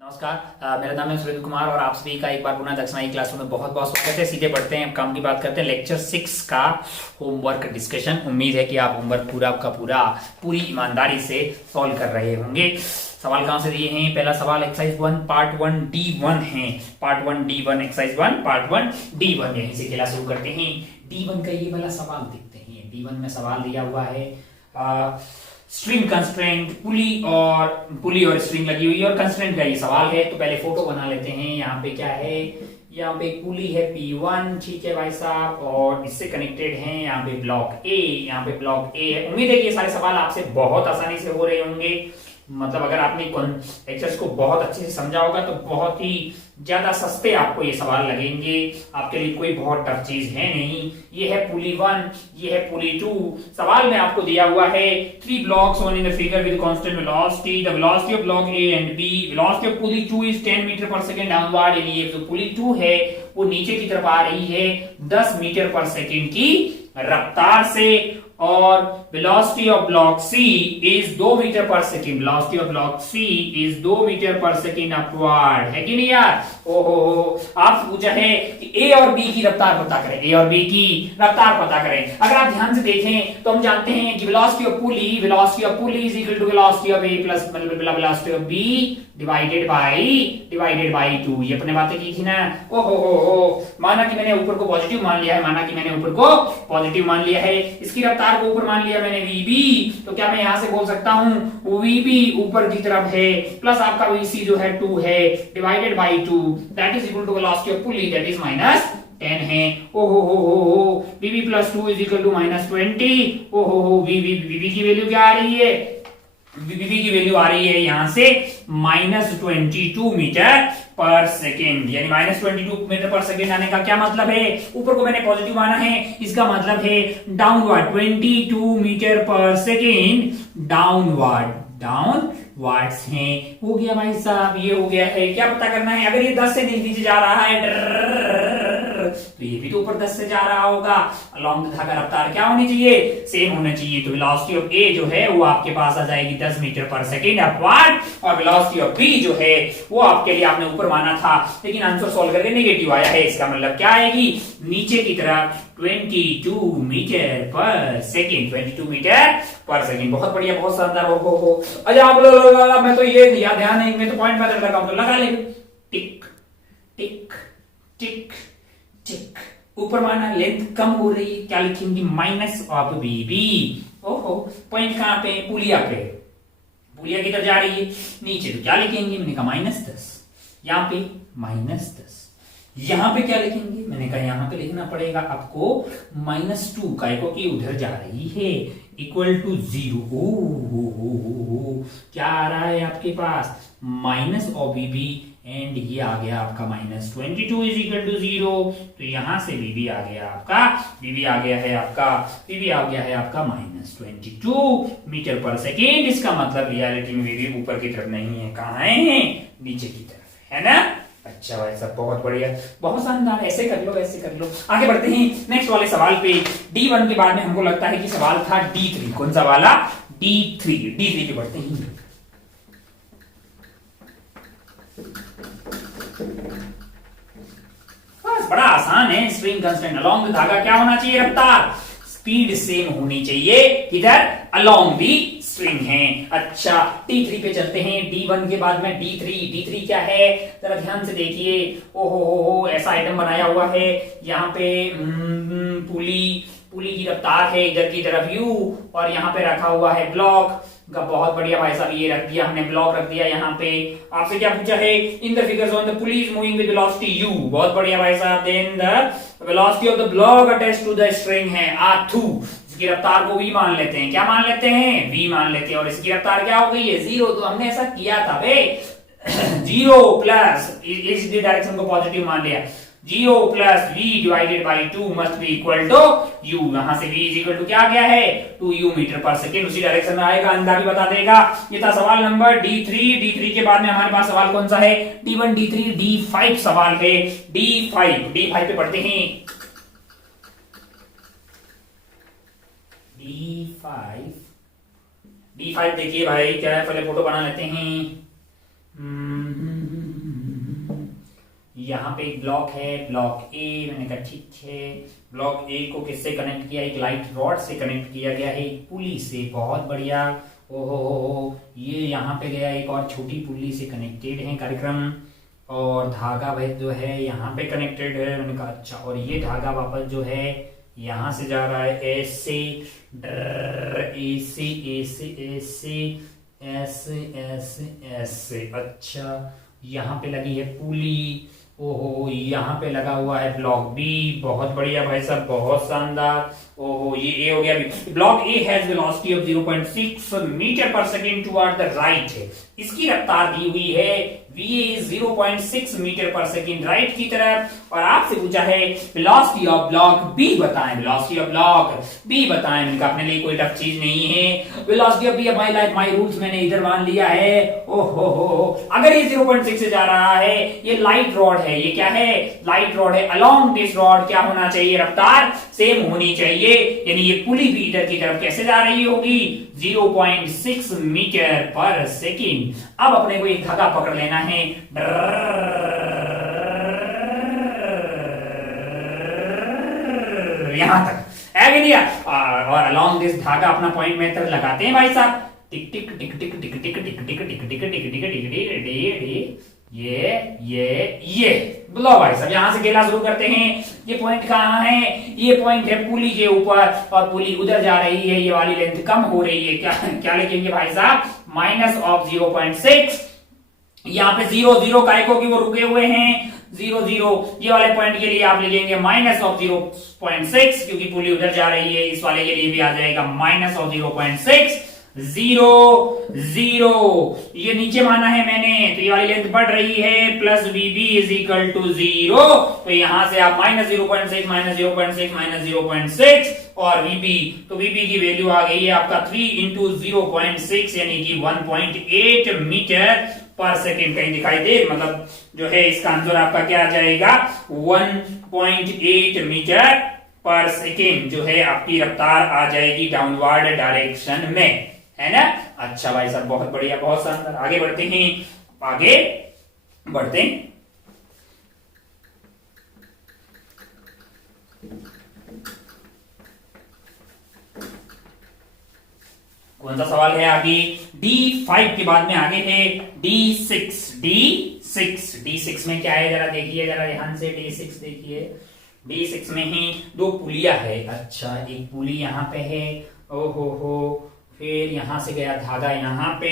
नमस्कार। मेरा नाम है सुरेंद्र कुमार और आप सभी का एक बार पुनः दक्षिणाई क्लासरूम में बहुत बहुत स्वागत है। सीधे बढ़ते हैं, काम की बात करते हैं। लेक्चर 6 का होमवर्क डिस्कशन। उम्मीद है कि आप होमवर्क पूरा का पूरा पूरी ईमानदारी से सॉल्व कर रहे होंगे। सवाल कहां से दिए हैं? पहला सवाल एक्सरसाइज 1 पार्ट 1 D1 है। Part 1 D1 exercise 1 part 1 D1 यहीं से खेला शुरू करते हैं। D1 का ये वाला सवाल देखते हैं। D1 में सवाल दिया हुआ है स्ट्रिंग कंस्ट्रेंट, पुली और स्ट्रिंग लगी हुई है और कंस्ट्रेंट का ये सवाल है। तो पहले फोटो बना लेते हैं। यहाँ पे क्या है? यहाँ पे एक पुली है P1, ठीक है भाई साहब, और इससे कनेक्टेड है यहाँ पे ब्लॉक ए। यहाँ पे ब्लॉक ए है। उम्मीद है कि ये सारे सवाल आपसे बहुत आसानी से हो रहे होंगे। मतलब अगर आपने लेक्चर्स को बहुत अच्छे से समझा होगा तो बहुत ही ज्यादा सस्ते आपको ये सवाल लगेंगे। आपके लिए कोई बहुत टफ चीज है नहीं। ये है पुली 1, ये है पुली 2। सवाल में आपको दिया हुआ है 3 blocks on in the figure with constant velocity. The velocity of block A and B. Velocity of pulley 2 is 10 metre per second downward. यानी ये जो पुली 2 है वो नीचे की तरफ आ रही है 10 मीटर पर सेकेंड की रफ्तार से, और velocity of block C is 2 metre per second. Velocity of block C is 2 metre per second upward. है कि नहीं यार? ओहो, आपसे पूछा है कि ए और बी की रफ्तार पता करें। ए और बी की रफ्तार पता करें। अगर आप ध्यान से देखें तो हम जानते हैं कि velocity of pulley is equal to velocity of A plus velocity of B divided by 2। ये अपने बातें की थी ना। ओहो, माना कि मैंने ऊपर को पॉजिटिव मान लिया है, इसकी रफ्तार को ऊपर मान लिया मैंने VB। तो क्या मैं यहां से बोल सकता हूं VB ऊपर की तरफ है प्लस आपका VC जो है 2 है divided by 2, that is equal to velocity of pulley, that is -10 है। ओहो, VB plus 2 is equal to -20। ओहो, VB की वैल्यू क्या आ रही है? VB की वैल्यू आ रही है यहां से -22 मीटर पर सेकेंड। यानी -22 मीटर पर सेकेंड आने का क्या मतलब है? ऊपर को मैंने पॉजिटिव माना है, इसका मतलब है downward 22 metre per second downwards है। हो गया भाई साहब, ये हो गया है। क्या पता करना है? अगर ये 10 से नीचे जा रहा है तो ये भी तो ऊपर 10 से जा रहा होगा। अलोंग द धागा रफ्तार क्या होनी चाहिए? सेम होना चाहिए। तो वेलोसिटी ऑफ ए जो है वो आपके पास आ जाएगी 10 मीटर पर सेकेंड अपवर्ड, और वेलोसिटी ऑफ बी जो है वो आपके लिए आपने ऊपर माना था, लेकिन आंसर सॉल्व करके नेगेटिव आया है। इसका मतलब क्या आएगी? नीचे की तरफ 22 metre per second. 22 metre per second. बहुत बढ़िया, बहुत शानदार। हो अच्छा, आप लोग मैं तो ये ध्यान है, मैं तो पॉइंट मेथड लगाऊं तो लगा ले। टिक टिक टिक टिक। ऊपर माना लेंथ कम हो रही है, क्या लिखेंगे? Minus of VB। ओहो, पॉइंट कहां पे? पुलिया पे। पुलिया किधर जा रही है? नीचे। तो क्या लिखेंगे? मैंने कहा -10। यहां पे -10। यहां पे क्या लिखेंगे? मैंने कहा यहां पे लिखना पड़ेगा आपको -2 का, क्योंकि उधर जा रही है, इक्वल टू 0। क्या आ रहा है आपके पास? माइनस ऑफ VB, एंड ये आ गया आपका -22 इज इक्वल टू 0। तो यहां से VB आ गया आपका -22 मीटर पर सेकेंड। इसका मतलब रियलिटी में VB ऊपर की तरफ नहीं है, कहां है? नीचे की तरफ है ना। अच्छा भाई साहब, बहुत बढ़िया, बहुत शानदार। ऐसे कर लो। आगे बढ़ते हैं नेक्स्ट वाले सवाल पे। D1 के बाद में हमको लगता है कि सवाल था D3। कौन सा वाला? D3 पे बढ़ते हैं। बड़ा आसान है। स्ट्रिंग कंस्टेंट अलोंग द धागा क्या होना चाहिए? रफ्तार, स्पीड सेम होनी चाहिए। किधर? अलोंग दी स्ट्रिंग है। अच्छा, D3 पे चलते हैं। D1 के बाद में D3 क्या है? जरा ध्यान से देखिए। ओहो, ऐसा आइटम बनाया हुआ है। यहाँ पे पुली की रफ्तार है इधर की तरफ U, और यहाँ पे रखा हुआ है ब्लॉक का। बहुत बढ़िया भाई साहब, ये रख दिया हमने, ब्लॉक रख दिया यहाँ पे। आपसे क्या पूछा है? In the figures on the pulley is moving with velocity U। बहुत बढ़िया भाई साहब। Then the velocity of the block attached to the string है R2। इसकी रफ्तार को V मान लेते हैं। क्या मान लेते हैं? V मान लेते हैं। और इसकी रफ्तार क्या हो गई है? 0। तो हमने ऐसा किया था बे 0 प्लस इस डायरेक्शन को पॉजिटिव मान लिया। 0 plus V divided by 2 must be equal to U। यहां से V इज इक्वल टू क्या गया है? 2U metre per second. उसी डायरेक्शन में आएगा, अंधा भी बता देगा। ये था सवाल नंबर D3 के बाद में हमारे पास सवाल कौन सा है? D1 D3 D5 सवाल है। D5 पे पढ़ते हैं। D5 देखिए भाई क्या है, पहले फोटो बना लेते हैं। यहाँ पे एक ब्लॉक है, ब्लॉक ए। मैंने कहा ठीक है, ब्लॉक ए को किससे कनेक्ट किया? एक लाइट रॉड से कनेक्ट किया गया है, एक पुली से। बहुत बढ़िया। ओहो, ये यहाँ पे गया, एक और छोटी पुली से कनेक्टेड है कार्यक्रम। और धागा भाई जो है यहाँ पे कनेक्टेड है। मैंने कहा अच्छा, और ये धागा वापस जो है यहाँ से जा रहा है ऐसे, ऐसे ऐसे ऐसे ऐसे ऐसे ऐसे। अच्छा, यहाँ पे लगी है पुली। ओहो, यहाँ पे लगा हुआ है ब्लॉक बी। बहुत बढ़िया भाई साहब, बहुत शानदार। ओहो, ये ए हो गया। Block A has velocity of 0.6 meter per second toward the right. इसकी रफ्तार दी हुई है v is 0.6 meter per second right की तरफ। और आपसे पूछा है वेलोसिटी ऑफ ब्लॉक बी बताएं। वेलोसिटी ऑफ ब्लॉक बी बताएं। इनका अपने लिए कोई टफ चीज नहीं है। Velocity of B my life my rules मैंने इधर मान लिया है। ओहो, अगर ये 0.6 से जा रहा है, ये लाइट रॉड है। ये क्या है? लाइट रॉड है। अलोंग दिस रॉड क्या होना चाहिए? रफ्तार सेम होनी चाहिए। यानी ये पुली भी इधर की तरफ कैसे जा रही होगी? 0.6 मीटर पर सेकेंड। अब अपने को एक धागा पकड़ लेना है। यहां तक आ गया। और अलोंग दिस धागा अपना पॉइंट मेथड लगाते हैं भाई साहब। टिक टिक टिक टिक टिक टिक टिक टिक टिक टिक टिक टिक टिक टिक ये बोलो भाई साहब, यहां से खेला शुरू करते हैं। ये पॉइंट कहां है? ये पॉइंट है पुली के ऊपर, और पुली उधर जा रही है। ये वाली लेंथ कम हो रही है। क्या क्या लिखेंगे भाई साहब? Minus of 0.6। यहाँ पे 0 0 काय को कि वो रुके हुए हैं 0 0। ये वाले पॉइंट के लिए आप लिखेंगे माइनस ऑफ 0.6, क्योंकि पुली उधर जा रही है। इस वाले के लिए भी आ जाएगा माइनस ऑफ 0.6। 0 0 ये नीचे माना है मैंने, तो ये वाली लेंथ बढ़ रही है। Plus VB is equal to 0। तो यहां से आप माइनस 0.6 माइनस 0.6 माइनस 0.6 और VB, तो VB की वैल्यू आ गई है आपका 3 इंटू 0.6 यानी कि 1.8 मीटर पर सेकेंड। कहीं दिखाई दे? मतलब जो है इसका आंसर आपका क्या आ जाएगा? 1.8 मीटर पर सेकेंड जो है आपकी रफ्तार आ जाएगी डाउनवर्ड डायरेक्शन में, है ना? अच्छा भाई साहब, बहुत बढ़िया, बहुत शानदार। आगे बढ़ते हैं, आगे बढ़ते हैं। कौन सा सवाल है आगे? D5 के बाद में आगे है D6। D6 में क्या है? जरा देखिए, जरा ध्यान से D6 देखिए। D6 में ही दो पुलिया है। अच्छा, एक पुली यहाँ पे है। ओहो, फिर यहां से गया धागा यहाँ पे,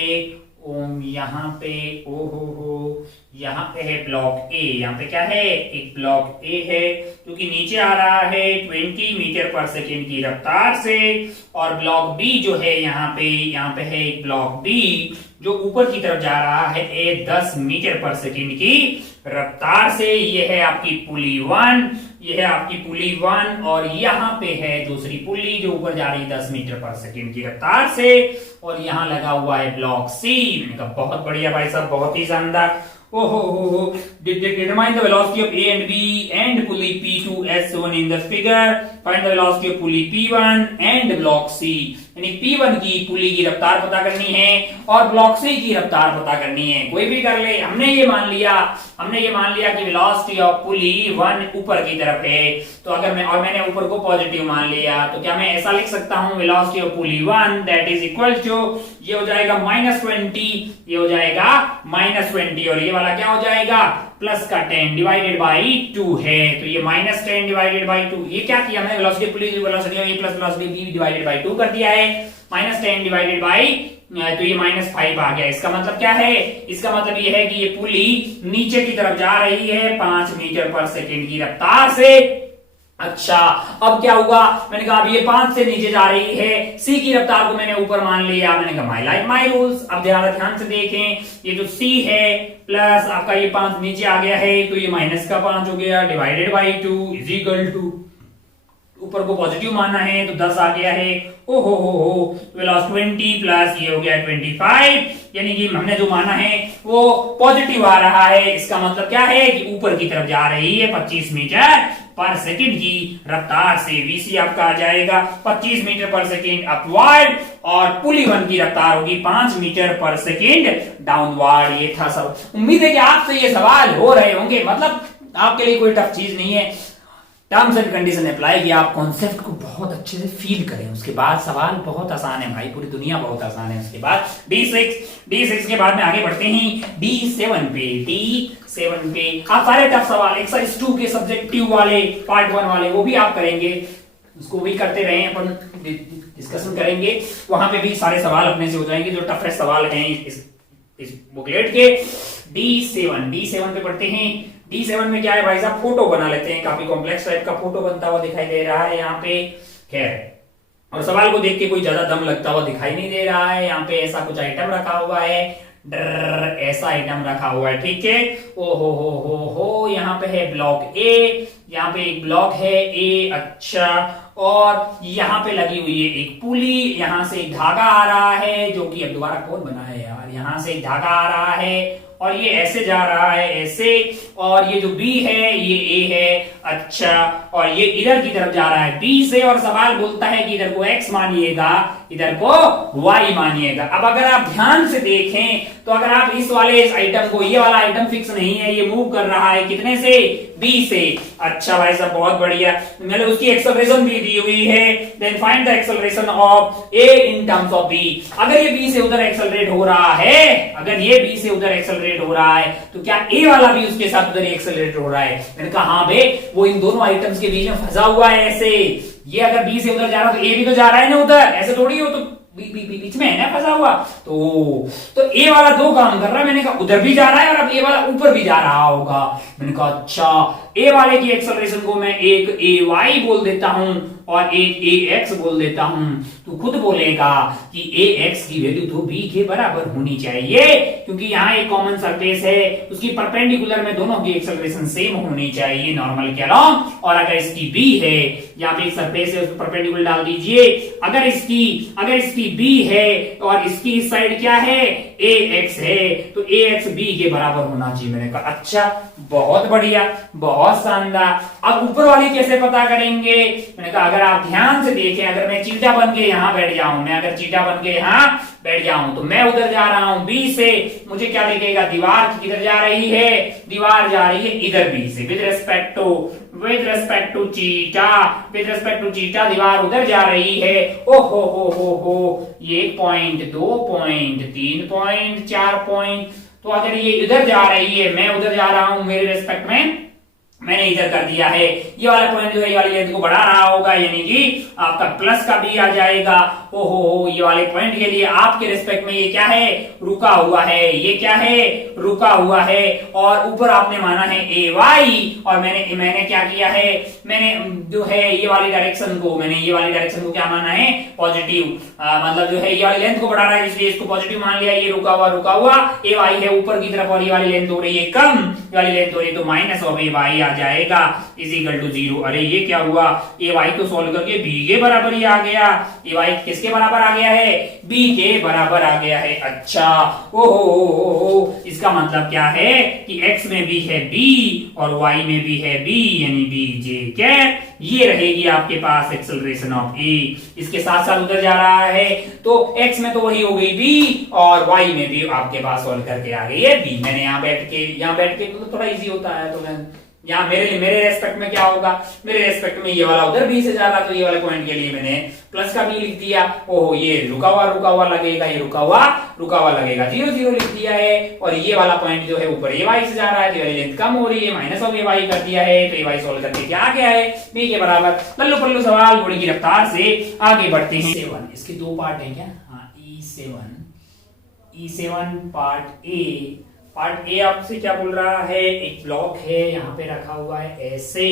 यहाँ पे। ओहो, यहाँ पे है ब्लॉक ए। यहाँ पे क्या है? एक ब्लॉक ए है, क्योंकि नीचे आ रहा है 20 मीटर पर सेकेंड की रफ्तार से। और ब्लॉक बी जो है यहाँ पे है एक ब्लॉक बी जो ऊपर की तरफ जा रहा है 10 मीटर पर सेकेंड की रफ्तार से। ये है आपकी पुली 1, ये है आपकी पुली 1। और यहाँ पे है दूसरी पुली जो ऊपर जा रही है 10 मीटर पर सेकेंड की रफ्तार से। और यहाँ लगा हुआ है ब्लॉक सी। बहुत बढ़िया भाई साहब, बहुत ही शानदार। ओहो, determine the velocity of A and B and pulley P2 as shown in the figure. Find the velocity of pulley P1 and block C. यानी P1 की पुली की रफ्तार पता करनी है और ब्लॉक C की रफ्तार पता करनी है। कोई भी कर ले। हमने ये मान लिया कि वेलोसिटी ऑफ पुली 1 ऊपर की तरफ है। तो अगर मैंने ऊपर को पॉजिटिव मान लिया, तो क्या मैं ऐसा लिख सकता हूं? Velocity of pulley 1 that is equal to, ये हो जाएगा -20, ये हो जाएगा -20, और ये वाला क्या हो जाएगा? प्लस का 10 डिवाइडेड बाई 2 है। तो ये -10 डिवाइडेड बाई 2। ये क्या किया मैंने? Velocity pulley velocity A plus velocity B divided by 2 कर दिया है। -10 डिवाइडेड बाई, तो ये -5 आ गया। इसका मतलब क्या है? इसका मतलब ये है कि ये पुली नीचे की तरफ जा रही है 5 मीटर पर सेकेंड की रफ्तार से। अच्छा, अब क्या हुआ? मैंने कहा अब ये 5 से नीचे जा रही है। सी की रफ्तार को मैंने ऊपर मान लिया। मैंने कहा माई लाइफ माई रूल्स। अब ध्यान से देखें, ये जो सी है प्लस आपका ये 5 नीचे आ गया है, तो ये माइनस का 5 हो गया divided by 2 is equal to, ऊपर को पॉजिटिव माना है तो 10 आ गया है। ओहो वेलोसिटी 20 प्लस ये हो गया 25, यानी कि हमने जो माना है वो पॉजिटिव आ रहा है। इसका मतलब क्या है कि ऊपर की तरफ जा रही है 25 मीटर पर सेकंड की रफ्तार से। वीसी आपका आ जाएगा 25 मीटर पर सेकंड अपवर्ड और पुली 1 की रफ्तार होगी 5 मीटर पर सेकंड डाउनवर्ड। ये था सब। उम्मीद है कि आपसे ये सवाल हो रहे होंगे, मतलब आपके लिए कोई टफ चीज नहीं है। टर्म्स एंड कंडीशन अप्लाई कि आप कॉन्सेप्ट को बहुत अच्छे से फील करें, उसके बाद सवाल बहुत आसान है भाई, पूरी दुनिया बहुत आसान है। उसके बाद D6 के बाद में आगे बढ़ते हैं D7 पे। D7 पे आप सारे टफ सवाल एक्सरसाइज 2 के सब्जेक्टिव वाले पार्ट 1 वाले वो भी आप करेंगे, उसको भी करते रहे, अपन डिस्कशन करेंगे, वहां पे भी सारे सवाल अपने से हो जाएंगे जो टफेस्ट सवाल हैं इस बुकलेट के। D7 पे पढ़ते हैं। D7 में क्या है भाई साहब, फोटो बना लेते हैं, काफी कॉम्प्लेक्स टाइप का फोटो बनता हुआ दिखाई दे रहा है यहाँ पे। खैर, और सवाल को देख के कोई ज्यादा दम लगता हुआ दिखाई नहीं दे रहा है। यहाँ पे ऐसा कुछ आइटम रखा हुआ है, ऐसा आइटम रखा हुआ है, ठीक है। ओ हो यहाँ पे है ब्लॉक ए, यहाँ पे एक ब्लॉक है ए, अच्छा, और यहाँ पे लगी हुई है एक पुली, यहाँ से एक धागा आ रहा है जो कि अब दोबारा कौन बना है यार, यहाँ से एक धागा आ रहा है और ये ऐसे जा रहा है ऐसे, और ये जो बी है ये ए है, अच्छा, और ये इधर की तरफ जा रहा है बी से, और सवाल बोलता है कि इधर को एक्स मानिएगा, इधर को वाई मानिएगा। अब अगर आप ध्यान से देखें तो अगर आप इस वाले इस आइटम को, ये वाला आइटम फिक्स नहीं है, ये मूव कर रहा है कितने से, बी से। अच्छा भाई साहब बहुत बढ़िया, मैंने उसकी एक्सेलरेशन भी दी हुई है। Then find the acceleration of A in terms of B. अगर ये बी से उधर एक्सेलरेट हो रहा है, अगर ये बी से उधर एक्सेलरेट हो रहा है तो क्या ए वाला भी उसके साथ उधर एक्सेलरेट हो रहा है। मैंने कहा हाँ बे, वो इन दोनों आइटम्स के बीच में फंसा हुआ है ऐसे। ये अगर बी से उधर जा रहा है तो ए भी तो जा रहा है ना उधर, ऐसे थोड़ी हो, तो बीच में है ना फंसा हुआ। तो ए वाला दो काम कर रहा है, मैंने कहा उधर भी जा रहा है और अब ए वाला ऊपर भी जा रहा होगा। मैंने कहा अच्छा, ए वाले की एक्सेलरेशन को मैं एक ए वाई बोल देता हूं और एक ए एक्स बोल देता हूं। तू खुद बोलेगा कि ए एक्स की वैल्यू तो बी के बराबर होनी चाहिए, क्योंकि यहाँ एक कॉमन सरफेस है, उसकी परपेंडिकुलर में दोनों की एक्सेलरेशन सेम होनी चाहिए नॉर्मल के अलोंग। और अगर इसकी बी है, यहाँ पे एक सरफेस है, उस पर परपेंडिकुलर डाल दीजिए। अगर इसकी बी है और इसकी इस साइड क्या है, ए एक्स है, तो ए एक्स बी के बराबर होना चाहिए। मैंने कहा अच्छा, बहुत बढ़िया, बहुत शानदार। अब ऊपर वाली कैसे पता करेंगे। मैंने कहा अगर आप ध्यान से देखें, अगर मैं चीटा बन के यहाँ बैठ जाऊं, मैं अगर चीटा बन के यहाँ बैठ जाऊं तो मैं उधर जा रहा हूं बी से, मुझे क्या दिखेगा, दीवार किधर जा रही है, दीवार जा रही है इधर बी से। विद रिस्पेक्ट टू चीटा दीवार उधर जा रही है। ओ हो, ये 1 पॉइंट, 2 पॉइंट, 3 पॉइंट, 4 पॉइंट। तो अगर ये इधर जा रही है, मैं उधर जा रहा हूं, मेरे रेस्पेक्ट में मैंने इधर कर दिया है, ये वाला पॉइंट जो है ये वाली लेंथ को बढ़ा रहा होगा, यानी कि आपका प्लस का बी आ जाएगा। ओहो, ये वाले पॉइंट के लिए आपके रिस्पेक्ट में ये क्या है, रुका हुआ है, ये क्या है, रुका हुआ है। और ऊपर आपने माना है ए वाई, और मैंने क्या किया है, मैंने जो है ये वाली डायरेक्शन को क्या माना है, पॉजिटिव। मतलब जो है ये वाली लेंथ को बढ़ा रहा है, इसलिए इसको पॉजिटिव मान लिया। ये रुका हुआ ए वाई है ऊपर की तरफ, और ये वाली लेंथ हो रही है कम, ये वाली लेंथ हो रही है, तो माइनस ऑफ ए वाई आ जाएगा इज इक्वल टू 0। अरे ये क्या हुआ, ए वाई को सोल्व करके बी के बराबर ही आ गया। ए वाई किसके बराबर आ गया है, बी के बराबर आ गया है। अच्छा, ओहो, इसका मतलब क्या है कि x में भी है b और y में भी है b, यानी बी जे कैट। ये रहेगी आपके पास एक्सेलरेशन ऑफ ए। इसके साथ साथ उधर जा रहा है, तो x में तो वही हो गई b और y में भी आपके पास सोल्व करके आ गई है b। मैंने यहाँ बैठ के तो थोड़ा इजी होता है, तो मैं यहाँ मेरे रेस्पेक्ट में क्या होगा, मेरे रेस्पेक्ट में ये वाला उधर बी से जा रहा, तो ये वाले पॉइंट के लिए मैंने प्लस का बी लिख दिया। ओहो, ये रुका हुआ लगेगा, ये रुका हुआ लगेगा, 0 0 लिख दिया है। और ये वाला पॉइंट जो है ऊपर ए वाई से जा रहा है, तो ये लेंथ कम हो रही है, माइनस ऑफ ए वाई कर दिया है, तो ए वाई सोल्व करके क्या आ गया है, बी के बराबर। लल्लू पल्लू सवाल, घोड़े की रफ्तार से आगे बढ़ते हैं। E7, इसके दो पार्ट है क्या, हाँ, E7 पार्ट ए आपसे क्या बोल रहा है, एक ब्लॉक है यहाँ पे रखा हुआ है ऐसे,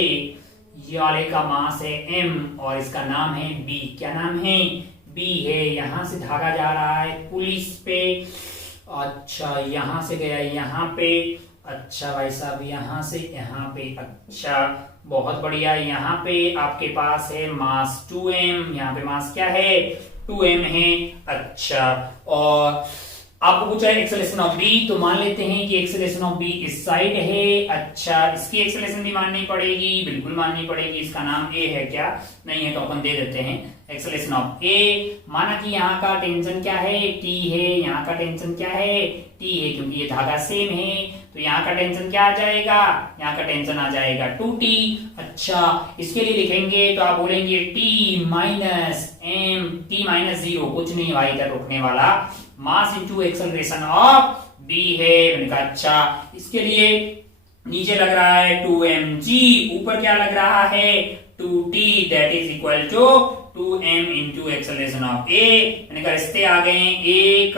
ये वाले का मास है m और इसका नाम है b। क्या नाम है, b है। यहाँ से धागा जा रहा है पुलिस पे, अच्छा, यहाँ से गया यहाँ पे, अच्छा भाई साहब, यहाँ से यहाँ पे, अच्छा, बहुत बढ़िया। यहाँ पे आपके पास है मास 2m, यहाँ पे मास क्या है, 2m है। अच्छा, और आपको पूछा है एक्सेलरेशन ऑफ बी, तो मान लेते हैं कि एक्सेलरेशन ऑफ बी इस साइड है। अच्छा, इसकी एक्सेलरेशन भी माननी पड़ेगी, बिल्कुल माननी पड़ेगी। इसका नाम ए है क्या? नहीं है तो अपन दे देते हैं एक्सेलरेशन ऑफ ए। माना कि यहाँ का टेंशन क्या है? टी है। यहाँ का टेंशन क्या है? टी है, क्योंकि ये धागा सेम है। तो यहाँ का टेंशन क्या आ जाएगा? यहाँ का टेंशन आ जाएगा 2t। अच्छा, इसके लिए लिखेंगे तो आप बोलेंगे t minus M, T minus 0, कुछ नहीं भाई इधर रुकने वाला, mass into acceleration of B है। मैंने कहा अच्छा, इसके लिए नीचे लग रहा है 2mg, ऊपर क्या लग रहा है? 2t, that is equal to 2m into acceleration of A. मैंने कहा रिश्ते आ गए हैं 1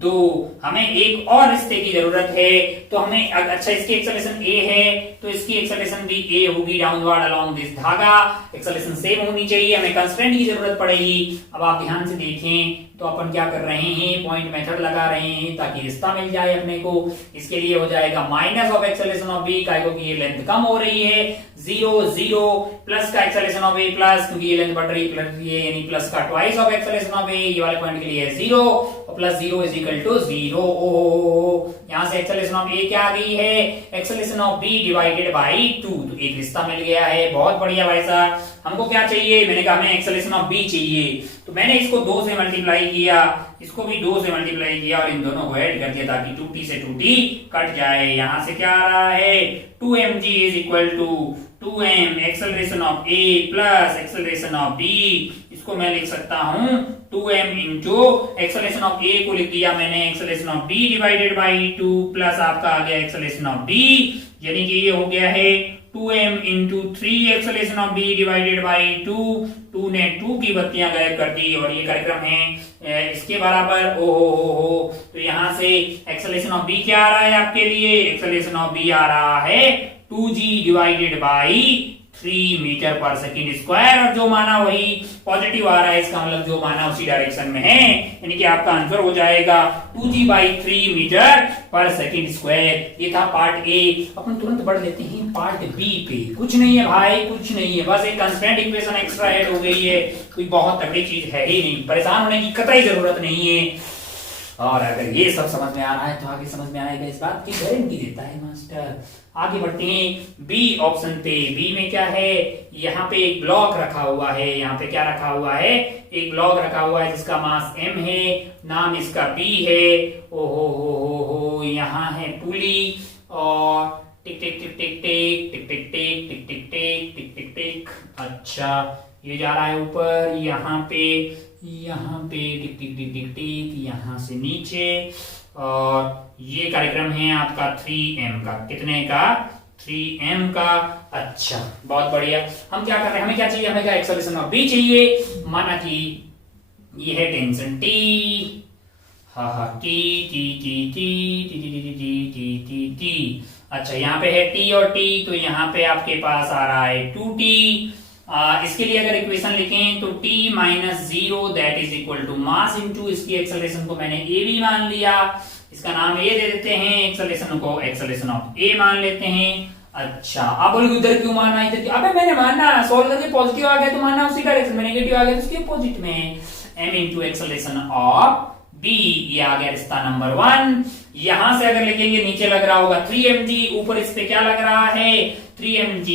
2, हमें एक और रिश्ते की जरूरत है। तो हमें अच्छा, इसकी एक्सेलरेशन ए है तो इसकी एक्सेलरेशन भी ए होगी डाउनवर्ड अलोंग दिस धागा। एक्सेलरेशन सेम होनी चाहिए, हमें कंस्ट्रेंट की जरूरत पड़ेगी। अब आप ध्यान से देखें तो अपन क्या कर रहे हैं? पॉइंट मेथड लगा रहे हैं ताकि रिश्ता मिल जाए अपने को। इसके लिए हो जाएगा minus of acceleration of B, क्योंकि ये लेंथ कम हो रही है, 0 0 प्लस का एक्सेलरेशन ऑफ ए प्लस, क्योंकि ये लेंथ बढ़ रही है, यानी प्लस का ट्वाइस ऑफ एक्सेलरेशन ऑफ ए। ये वाले पॉइंट के लिए है 0 और प्लस 0 इज इक्वल टू 0। यहां से एक्सेलरेशन ऑफ ए क्या आ गई है? Acceleration of B divided by 2। तो एक रिश्ता मिल गया है, बहुत बढ़िया भाई साहब। हमको क्या चाहिए? मैंने कहा हमें एक्सेलरेशन ऑफ बी चाहिए, तो मैंने इसको 2 से मल्टीप्लाई किया, इसको भी 2 से मल्टीप्लाई किया और इन दोनों को ऐड कर दिया ताकि 2t से 2t कट जाए। यहां से क्या आ रहा है? 2mg is equal to 2m acceleration of A plus acceleration of B. इसको मैं लिख सकता हूं 2m into acceleration of A को लिख दिया मैंने acceleration of B divided by 2 plus आपका आ गया एक्सेलरेशन ऑफ बी, यानी कि ये हो गया है 2m into 3 acceleration of B divided by 2। 2 ने 2 की बत्तियां गायब कर दी और ये कार्यक्रम है इसके बराबर। ओ हो, तो यहां से एक्सेलरेशन ऑफ बी क्या आ रहा है आपके लिए? एक्सेलरेशन ऑफ बी आ रहा है 2g divided by 3 metre per second square, और जो माना वही पॉजिटिव आ रहा है, इसका मतलब जो माना उसी डायरेक्शन में है, यानी कि आपका आंसर हो जाएगा 2g by 3 metre per second square. ये था पार्ट ए। अपन तुरंत बढ़ लेते हैं पार्ट बी पे। कुछ नहीं है भाई, कुछ नहीं है, बस एक कंस्टेंट इक्वेशन एक्स्ट्रा ऐड हो गई है, कोई बहुत तगड़ी चीज है ही नहीं, परेशान होने की कतई जरूरत नहीं है। और अगर ये सब समझ में आ रहा है तो आगे समझ में आएगा, इस बात की गारंटी देता है मास्टर। आगे बढ़ते हैं बी ऑप्शन पे। बी में क्या है? यहाँ पे एक ब्लॉक रखा हुआ है। यहाँ पे क्या रखा हुआ है? एक ब्लॉक रखा हुआ है जिसका मास m है, नाम इसका बी है। ओ हो, यहाँ है पुली और टिक टिक टिक टिक टिक टिक टिक टिक टिक टिक टिक टिक टिक टिक। अच्छा, ये जा रहा है ऊपर, यहाँ पे टिक टिक टिक टिक टिक, यहाँ से नीचे, और ये कार्यक्रम है आपका 3m का। कितने का? 3m का। अच्छा, बहुत बढ़िया। हम क्या कर रहे हैं? हमें क्या चाहिए? हमें क्या? एक्सेलरेशन ऑफ बी चाहिए। माना कि ये है tension T, T T T T T T T T T T T. अच्छा, यहाँ पे है टी और टी, तो यहाँ पे आपके पास आ रहा है 2t। इसके लिए अगर इक्वेशन लिखें तो t minus 0 that is equal to mass into इसकी एक्सेलरेशन को मैंने a भी मान लिया, इसका नाम a दे देते हैं, एक्सेलरेशन को एक्सेलरेशन ऑफ a मान लेते हैं। अच्छा, आप बोलोगे उधर क्यों माना, इधर क्यों? अबे मैंने माना, सोल्व करके पॉजिटिव आ गया तो माना उसी डायरेक्शन में, नेगेटिव आ गया तो उसके अपोजिट में। m into acceleration of b, ये आ गया रिश्ता नंबर 1। यहां से अगर लिखेंगे नीचे लग रहा होगा 3mg, ऊपर इस पे क्या लग रहा है? 3mg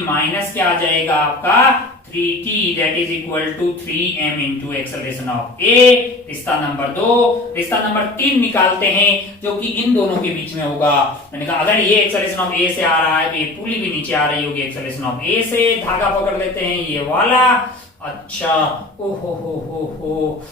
माइनस क्या आ जाएगा आपका? 3t that is equal to 3m into acceleration of a। रिश्ता नंबर 2। रिश्ता नंबर 3 निकालते हैं जो कि इन दोनों के बीच में होगा। मैंने कहा अगर ये एक्सेलरेशन ऑफ a से आ रहा है तो ये पुली भी नीचे आ रही होगी एक्सेलरेशन ऑफ a से। धागा पकड़ लेते हैं ये वाला। अच्छा, ओ हो,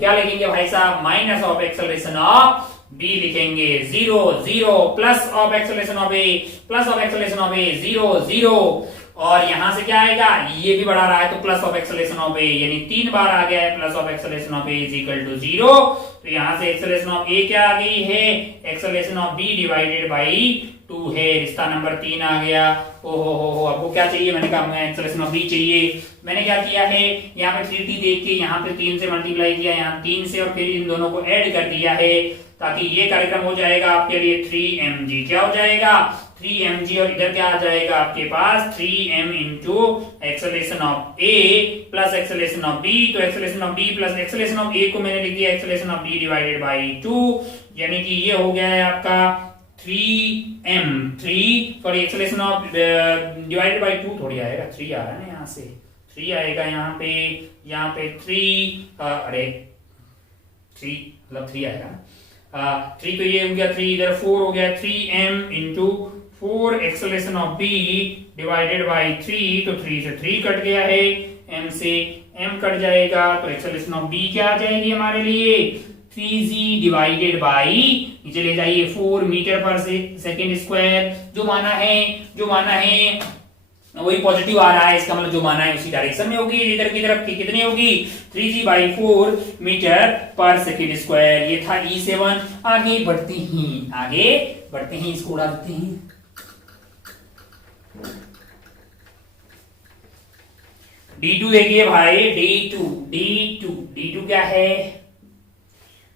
क्या लिखेंगे भाई साहब? Minus of acceleration of b लिखेंगे 0 0 plus of acceleration of a plus of acceleration of a 0 0, और यहां से क्या आएगा? ये भी बढ़ा रहा है तो plus of acceleration of a, यानी 3 बार आ गया है plus of acceleration of a is equal to 0। तो यहां से एक्सेलरेशन ऑफ a क्या आ गई है? Acceleration of b divided by 2 है। रिश्ता नंबर 3 आ गया। ओहो, आपको क्या चाहिए? मैंने कहा हमें एक्सेलरेशन ऑफ b चाहिए। मैंने क्या किया है? यहाँ पे 3t देख के यहाँ पे 3 से मल्टीप्लाई किया, यहाँ 3 से, और फिर इन दोनों को ऐड कर दिया है ताकि ये कार्यक्रम हो जाएगा आपके लिए 3mg। क्या हो जाएगा? 3mg, और इधर क्या आ जाएगा आपके पास 3m into acceleration of A plus acceleration of B. तो acceleration of B plus acceleration of A को मैंने लिख दिया acceleration of B divided by 2, यानी कि ये हो गया है आपका 3 एक्सेलरेशन ऑफ डिवाइडेड बाई 2 थोड़ी आएगा, 3 आ रहा है ना यहाँ से, 3 आएगा यहाँ पे 3 अरे 3 मतलब 3 आएगा 3, तो ये हो गया 3, इधर 4 हो गया 3m into 4 acceleration of b divided by 3, तो 3 से 3 कट गया है, m से m कट जाएगा, तो एक्सेलरेशन ऑफ b क्या आ जाएगी हमारे लिए 3g डिवाइडेड बाई, नीचे ले जाइए 4 मीटर पर सेकेंड स्क्वायर, जो माना है वही पॉजिटिव आ रहा है, इसका मतलब जो माना है उसी डायरेक्शन में होगी, इधर की तरफ की कितनी होगी 3g by 4 metre per second square. ये था E7। आगे बढ़ते हैं इसको उड़ा देते हैं। D2 देखिए भाई, D2 क्या है,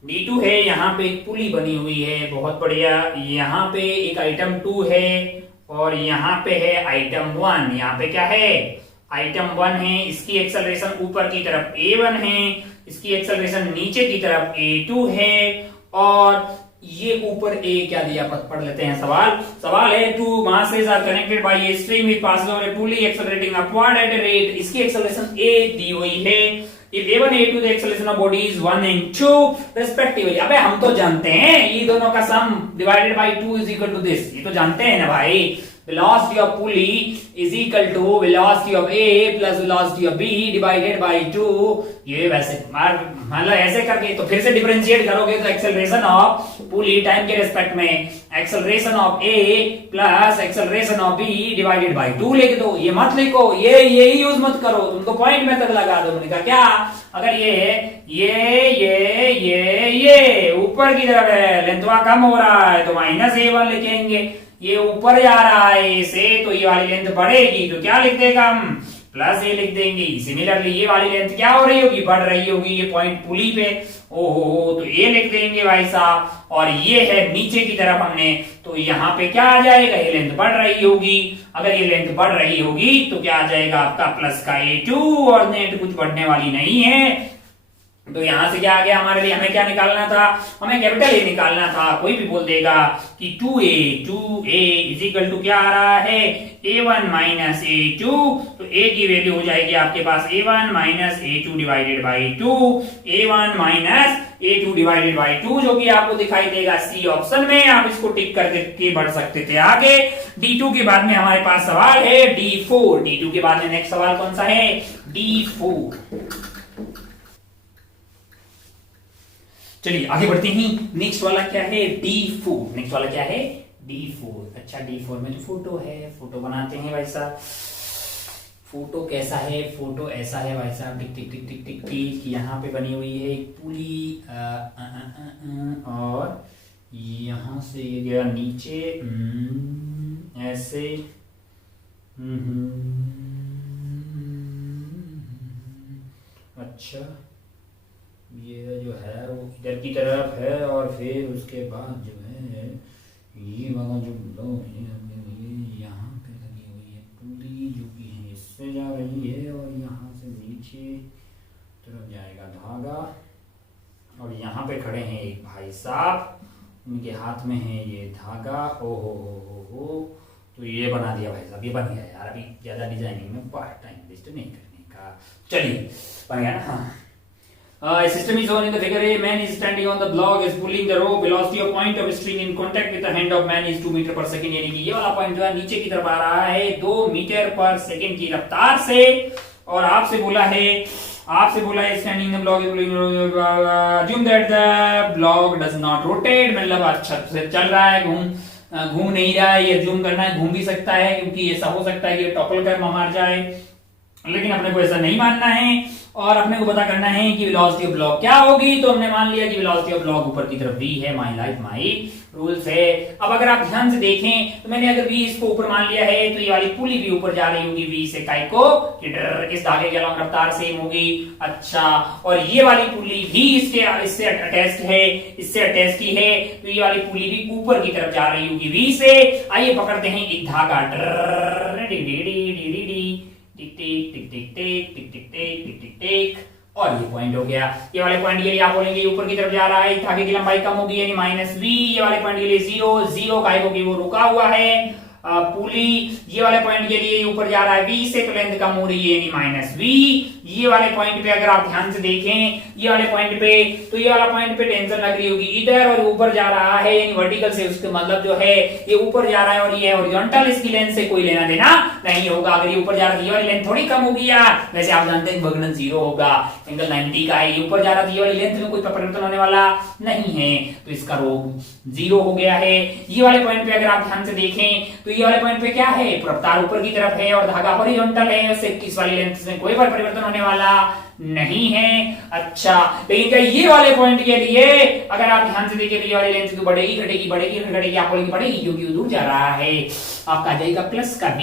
D2 है, यहाँ पे एक पुली बनी हुई है, बहुत बढ़िया। यहाँ पे एक आइटम 2 है और यहाँ पे है आइटम 1। यहाँ पे क्या है आइटम 1 है, इसकी एक्सेलरेशन ऊपर की तरफ A1 है, इसकी एक्सेलरेशन नीचे की तरफ A2 है, और ये ऊपर A क्या दिया पढ़ लेते हैं सवाल है 2 masses are connected by a string which passes over a pulley accelerating upward at a rate, इसकी एक्सेलरेशन A दी हुई है। If A1 A2 the acceleration of body is 1 and 2 respectively। अबे हम तो जानते हैं ये दोनों का सम divided by 2 is equal to this, ये तो जानते हैं ना भाई, velocity of pulley is equal to velocity of A plus velocity of B divided by 2। ये वैसे मतलब ऐसे करके तो फिर से डिफरेंशिएट करोगे तो एक्सेलरेशन ऑफ पुली टाइम के रेस्पेक्ट में acceleration of A plus acceleration of B divided by 2 लिख दो, ये मत लिखो, ये यूज मत करो, तुमको पॉइंट मेथड लगा दो। मैंने कहा क्या, अगर ये ऊपर की तरफ है, लेंथवा कम हो रहा है तो माइनस A1 लिखेंगे, ये ऊपर जा रहा है से तो ये वाली लेंथ बढ़ेगी, तो क्या लिख देगा हम प्लस ए लिख देंगे। सिमिलरली ये वाली लेंथ क्या हो रही होगी, बढ़ रही होगी, ये पॉइंट पुली पे, ओहो तो ए लिख देंगे भाई साहब। और ये है नीचे की तरफ हमने, तो यहाँ पे क्या आ जाएगा, ये लेंथ बढ़ रही होगी, अगर ये लेंथ बढ़ रही होगी तो क्या आ जाएगा आपका प्लस का A2, और नेट कुछ बढ़ने वाली नहीं है, तो यहां से क्या आ गया हमारे लिए, हमें क्या निकालना था, हमें कैपिटल ए निकालना था। कोई भी बोल देगा कि 2a इज इक्वल टू क्या आ रहा है A1 माइनस A2, तो A की वैल्यू हो जाएगी आपके पास A1 minus A2 divided by 2, A1 minus A2 divided by 2, जो कि आपको दिखाई देगा सी ऑप्शन में। आप इसको टिक करके बढ़ सकते थे आगे। D2 के बाद में हमारे पास सवाल है D2 के बाद में नेक्स्ट सवाल कौन सा है D4। चलिए आगे बढ़ते हैं, नेक्स्ट वाला क्या है D4। अच्छा D4 में जो फोटो है, फोटो बनाते हैं भाई साहब। फोटो कैसा है, फोटो ऐसा है भाई साहब, टिक टिक टिक टिक टिक टिक, यहाँ पे बनी हुई है एक पुली, और यहाँ से ये गया नीचे ऐसे, अच्छा ये जो है वो इधर की तरफ है, और फिर उसके बाद जो है ये वाला जो ब्लॉक है ये यहाँ पे लगी हुई है पुली, जो कि है इससे जा रही है, और यहाँ से नीचे तरफ जाएगा धागा, और यहाँ पे खड़े हैं एक भाई साहब, उनके हाथ में है ये धागा। हो तो ये बना दिया भाई साहब, ये बन गया यार, अभी ज्यादा डिजाइनिंग में टाइम वेस्ट नहीं करने का। चलिए बन गया ना। System is shown in the figure. A man is standing on the block, is pulling the rope. Velocity of point of string in contact with the hand of man is 2 metre पर second, यानी कि ये वाला point जो है नीचे की तरफ आ रहा है 2 मीटर पर सेकंड की रफ्तार से, और आपसे बोला है standing the block assume that the block does not rotate, मतलब अच्छा से चल रहा है, घूम नहीं रहा है, ये जूम करना है, घूम भी सकता है, क्योंकि ऐसा हो सकता है कि टॉपल कर मार जाए, लेकिन अपने को ऐसा नहीं मानना है, और अपने को पता करना है कि वेलोसिटी ऑफ ब्लॉक क्या होगी। तो हमने मान लिया कि वेलोसिटी ऑफ ब्लॉक ऊपर की तरफ v है, माय लाइफ माय रूल्स है। अब अगर आप ध्यान से देखें तो मैंने अगर v इसको ऊपर मान लिया है तो ये वाली पुली भी ऊपर जा रही होगी v से, काय को इस धागे के अलावा रफ्तार सेम होगी। अच्छा, और ये वाली पुली भी इससे अटैच्ड है, इससे अटैच्ड ही है, तो ये वाली पुली भी ऊपर की तरफ जा रही होगी v से। आइए पकड़ते हैं एक धागा, और ये पॉइंट हो गया। ये वाले पॉइंट के लिए आप बोलेंगे ऊपर की तरफ जा रहा है, धागे की लंबाई कम होगी यानी माइनस वी। ये वाले पॉइंट के लिए जीरो काय होगी, वो रुका हुआ है पुली। ये वाले पॉइंट के लिए ऊपर जा रहा है v से, तो लेंथ कम हो रही है यानी माइनस v। ये वाले पॉइंट पे अगर आप ध्यान से देखें, ये वाले पॉइंट पे, तो ये वाला पॉइंट पे टेंशन लग रही होगी इधर, और ऊपर जा रहा है यानी वर्टिकल से, उसका मतलब जो है ये ऊपर जा रहा है और ये हॉरिजॉन्टल, इसकी लेंथ से कोई लेना देना नहीं होगा। अगर ये ऊपर जा रहा है ये वाली लेंथ थोड़ी कम होगी यार, वैसे आप जानते हैं भग्न 0 होगा, एंगल 90 का है, ये ऊपर जा रहा था, ये वाली लेंथ में कोई परिवर्तन होने वाला नहीं है, तो इसका रोग 0 हो गया है। ये वाले पॉइंट पे अगर आप ध्यान से देखें तो ये वाले पॉइंट पे क्या है, रफ्तार ऊपर की तरफ है और धागा हॉरिजॉन्टल है, उससे इस वाली लेंथ में कोई परिवर्तन होने वाला नहीं है। अच्छा, लेकिन क्या ये वाले पॉइंट के लिए अगर आप ध्यान से देखें तो ये वाली लेंथ तो बढ़ेगी घटेगी, बढ़ेगी घटेगी, आप बोलेंगे बढ़ेगी क्योंकि दूर जा रहा है, आपका आ जाएगा प्लस का b।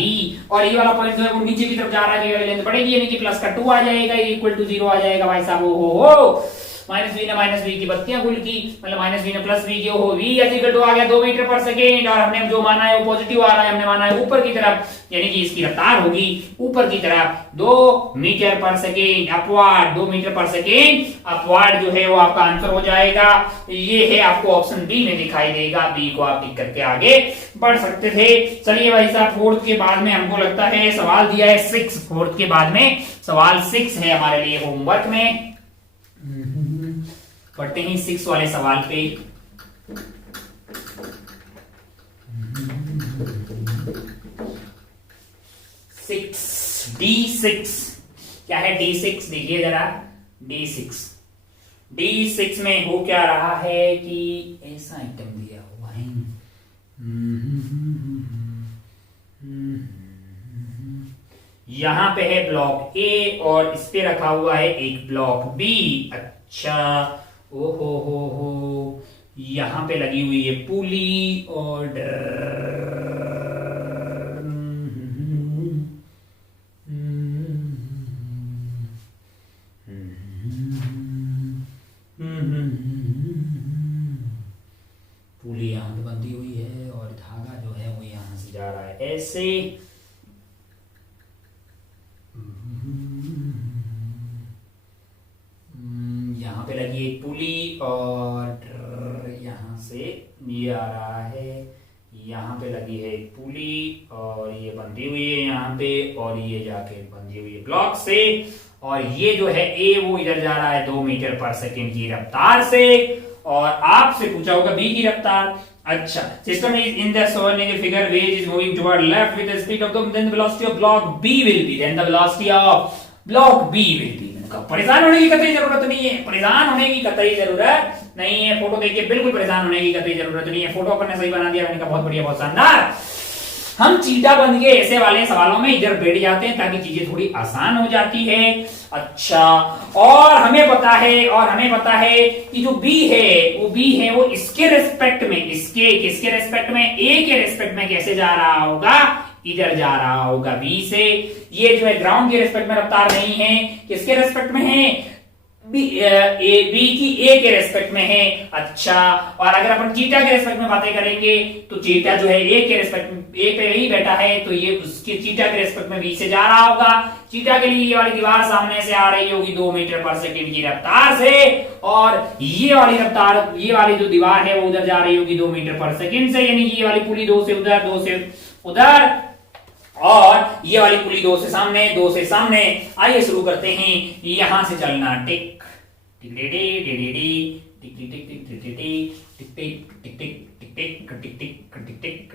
और ये वाला पॉइंट जो है वो नीचे की तरफ जा रहा है, ये वाली लेंथ बढ़ेगी यानी कि प्लस का 2 आ जाएगा, इक्वल टू 0 आ जाएगा भाई साहब। हो माइनस वी ने माइनस वी की बत्तियां गुल की, मतलब माइनस वी ने प्लस वी की, हो वी इक्वल टू आ गया 2 मीटर पर सेकेंड, और हमने जो माना है वो पॉजिटिव आ रहा है, हमने माना है ऊपर की तरफ, यानी कि इसकी रफ्तार होगी ऊपर की तरफ 2 metre per second upward, 2 metre per second upward जो है वो आपका आंसर हो जाएगा। ये है आपको ऑप्शन बी में दिखाई देगा, बी को आप टिक करके आगे बढ़ सकते थे। चलिए भाई साहब, फोर्थ के बाद में हमको लगता है सवाल दिया है 6, फोर्थ के बाद में सवाल 6 है हमारे लिए होमवर्क में। पढ़ते हैं 6 वाले सवाल पे। D6 क्या है, D6 देखिए जरा, D6 में हो क्या रहा है कि ऐसा आइटम दिया हुआ है, यहां पे है ब्लॉक ए और इस पे रखा हुआ है एक ब्लॉक बी। अच्छा, ओ हो, यहां पे लगी हुई है पुली और पुली यहां पे बंधी हुई है और धागा जो है वो यहां से जा रहा है ऐसे, यहाँ पे लगी एक पुली और यहाँ से ये आ रहा है, यहाँ पे लगी है एक पुली और ये बंधी हुई है यहाँ पे, और ये जाके बंधी हुई है ब्लॉक से, और ये जो है ए वो इधर जा रहा है 2 मीटर पर सेकेंड की रफ्तार से, और आपसे पूछा होगा बी की रफ्तार। अच्छा, system is in the shown figure which is moving toward left with the speed of then the velocity of block B will be, then the velocity of block B will be। परेशान होने की कतई जरूरत नहीं है, परेशान होने की कतई जरूरत नहीं है, फोटो देख के बिल्कुल परेशान होने की कतई जरूरत नहीं है। फोटो अपन ने सही बना दिया, मैंने कहा बहुत बढ़िया, बहुत शानदार। हम चीटा बन के ऐसे वाले सवालों में इधर बैठ जाते हैं ताकि चीजें थोड़ी आसान हो जाती है। अच्छा, और हमें पता है कि जो बी है वो इसके रेस्पेक्ट में, किसके रेस्पेक्ट में, ए के रेस्पेक्ट में कैसे जा रहा होगा, इधर जा रहा होगा बी से। ये जो है ग्राउंड के रेस्पेक्ट में रफ्तार नहीं है, किसके रेस्पेक्ट में है, बी की ए के रेस्पेक्ट में है। अच्छा, और अगर अपन चीटा के रेस्पेक्ट में बातें करेंगे तो चीटा जो है ए के रेस्पेक्ट में, ए पे ही बैठा है, तो ये उसके चीटा के रेस्पेक्ट में बी से जा रहा होगा। चीटा के लिए ये वाली दीवार सामने से आ रही होगी 2 मीटर पर सेकेंड की रफ्तार से, और ये वाली जो दीवार है वो उधर जा रही होगी 2 मीटर पर सेकेंड से, यानी ये वाली पुली 2 से उधर, और ये वाली पुली 2 से सामने। आइए शुरू करते हैं, यहां से चलना, टिक टिक टिक टिक टिक टिक टिक टिक टिक टिक टिक टिक टिक टिक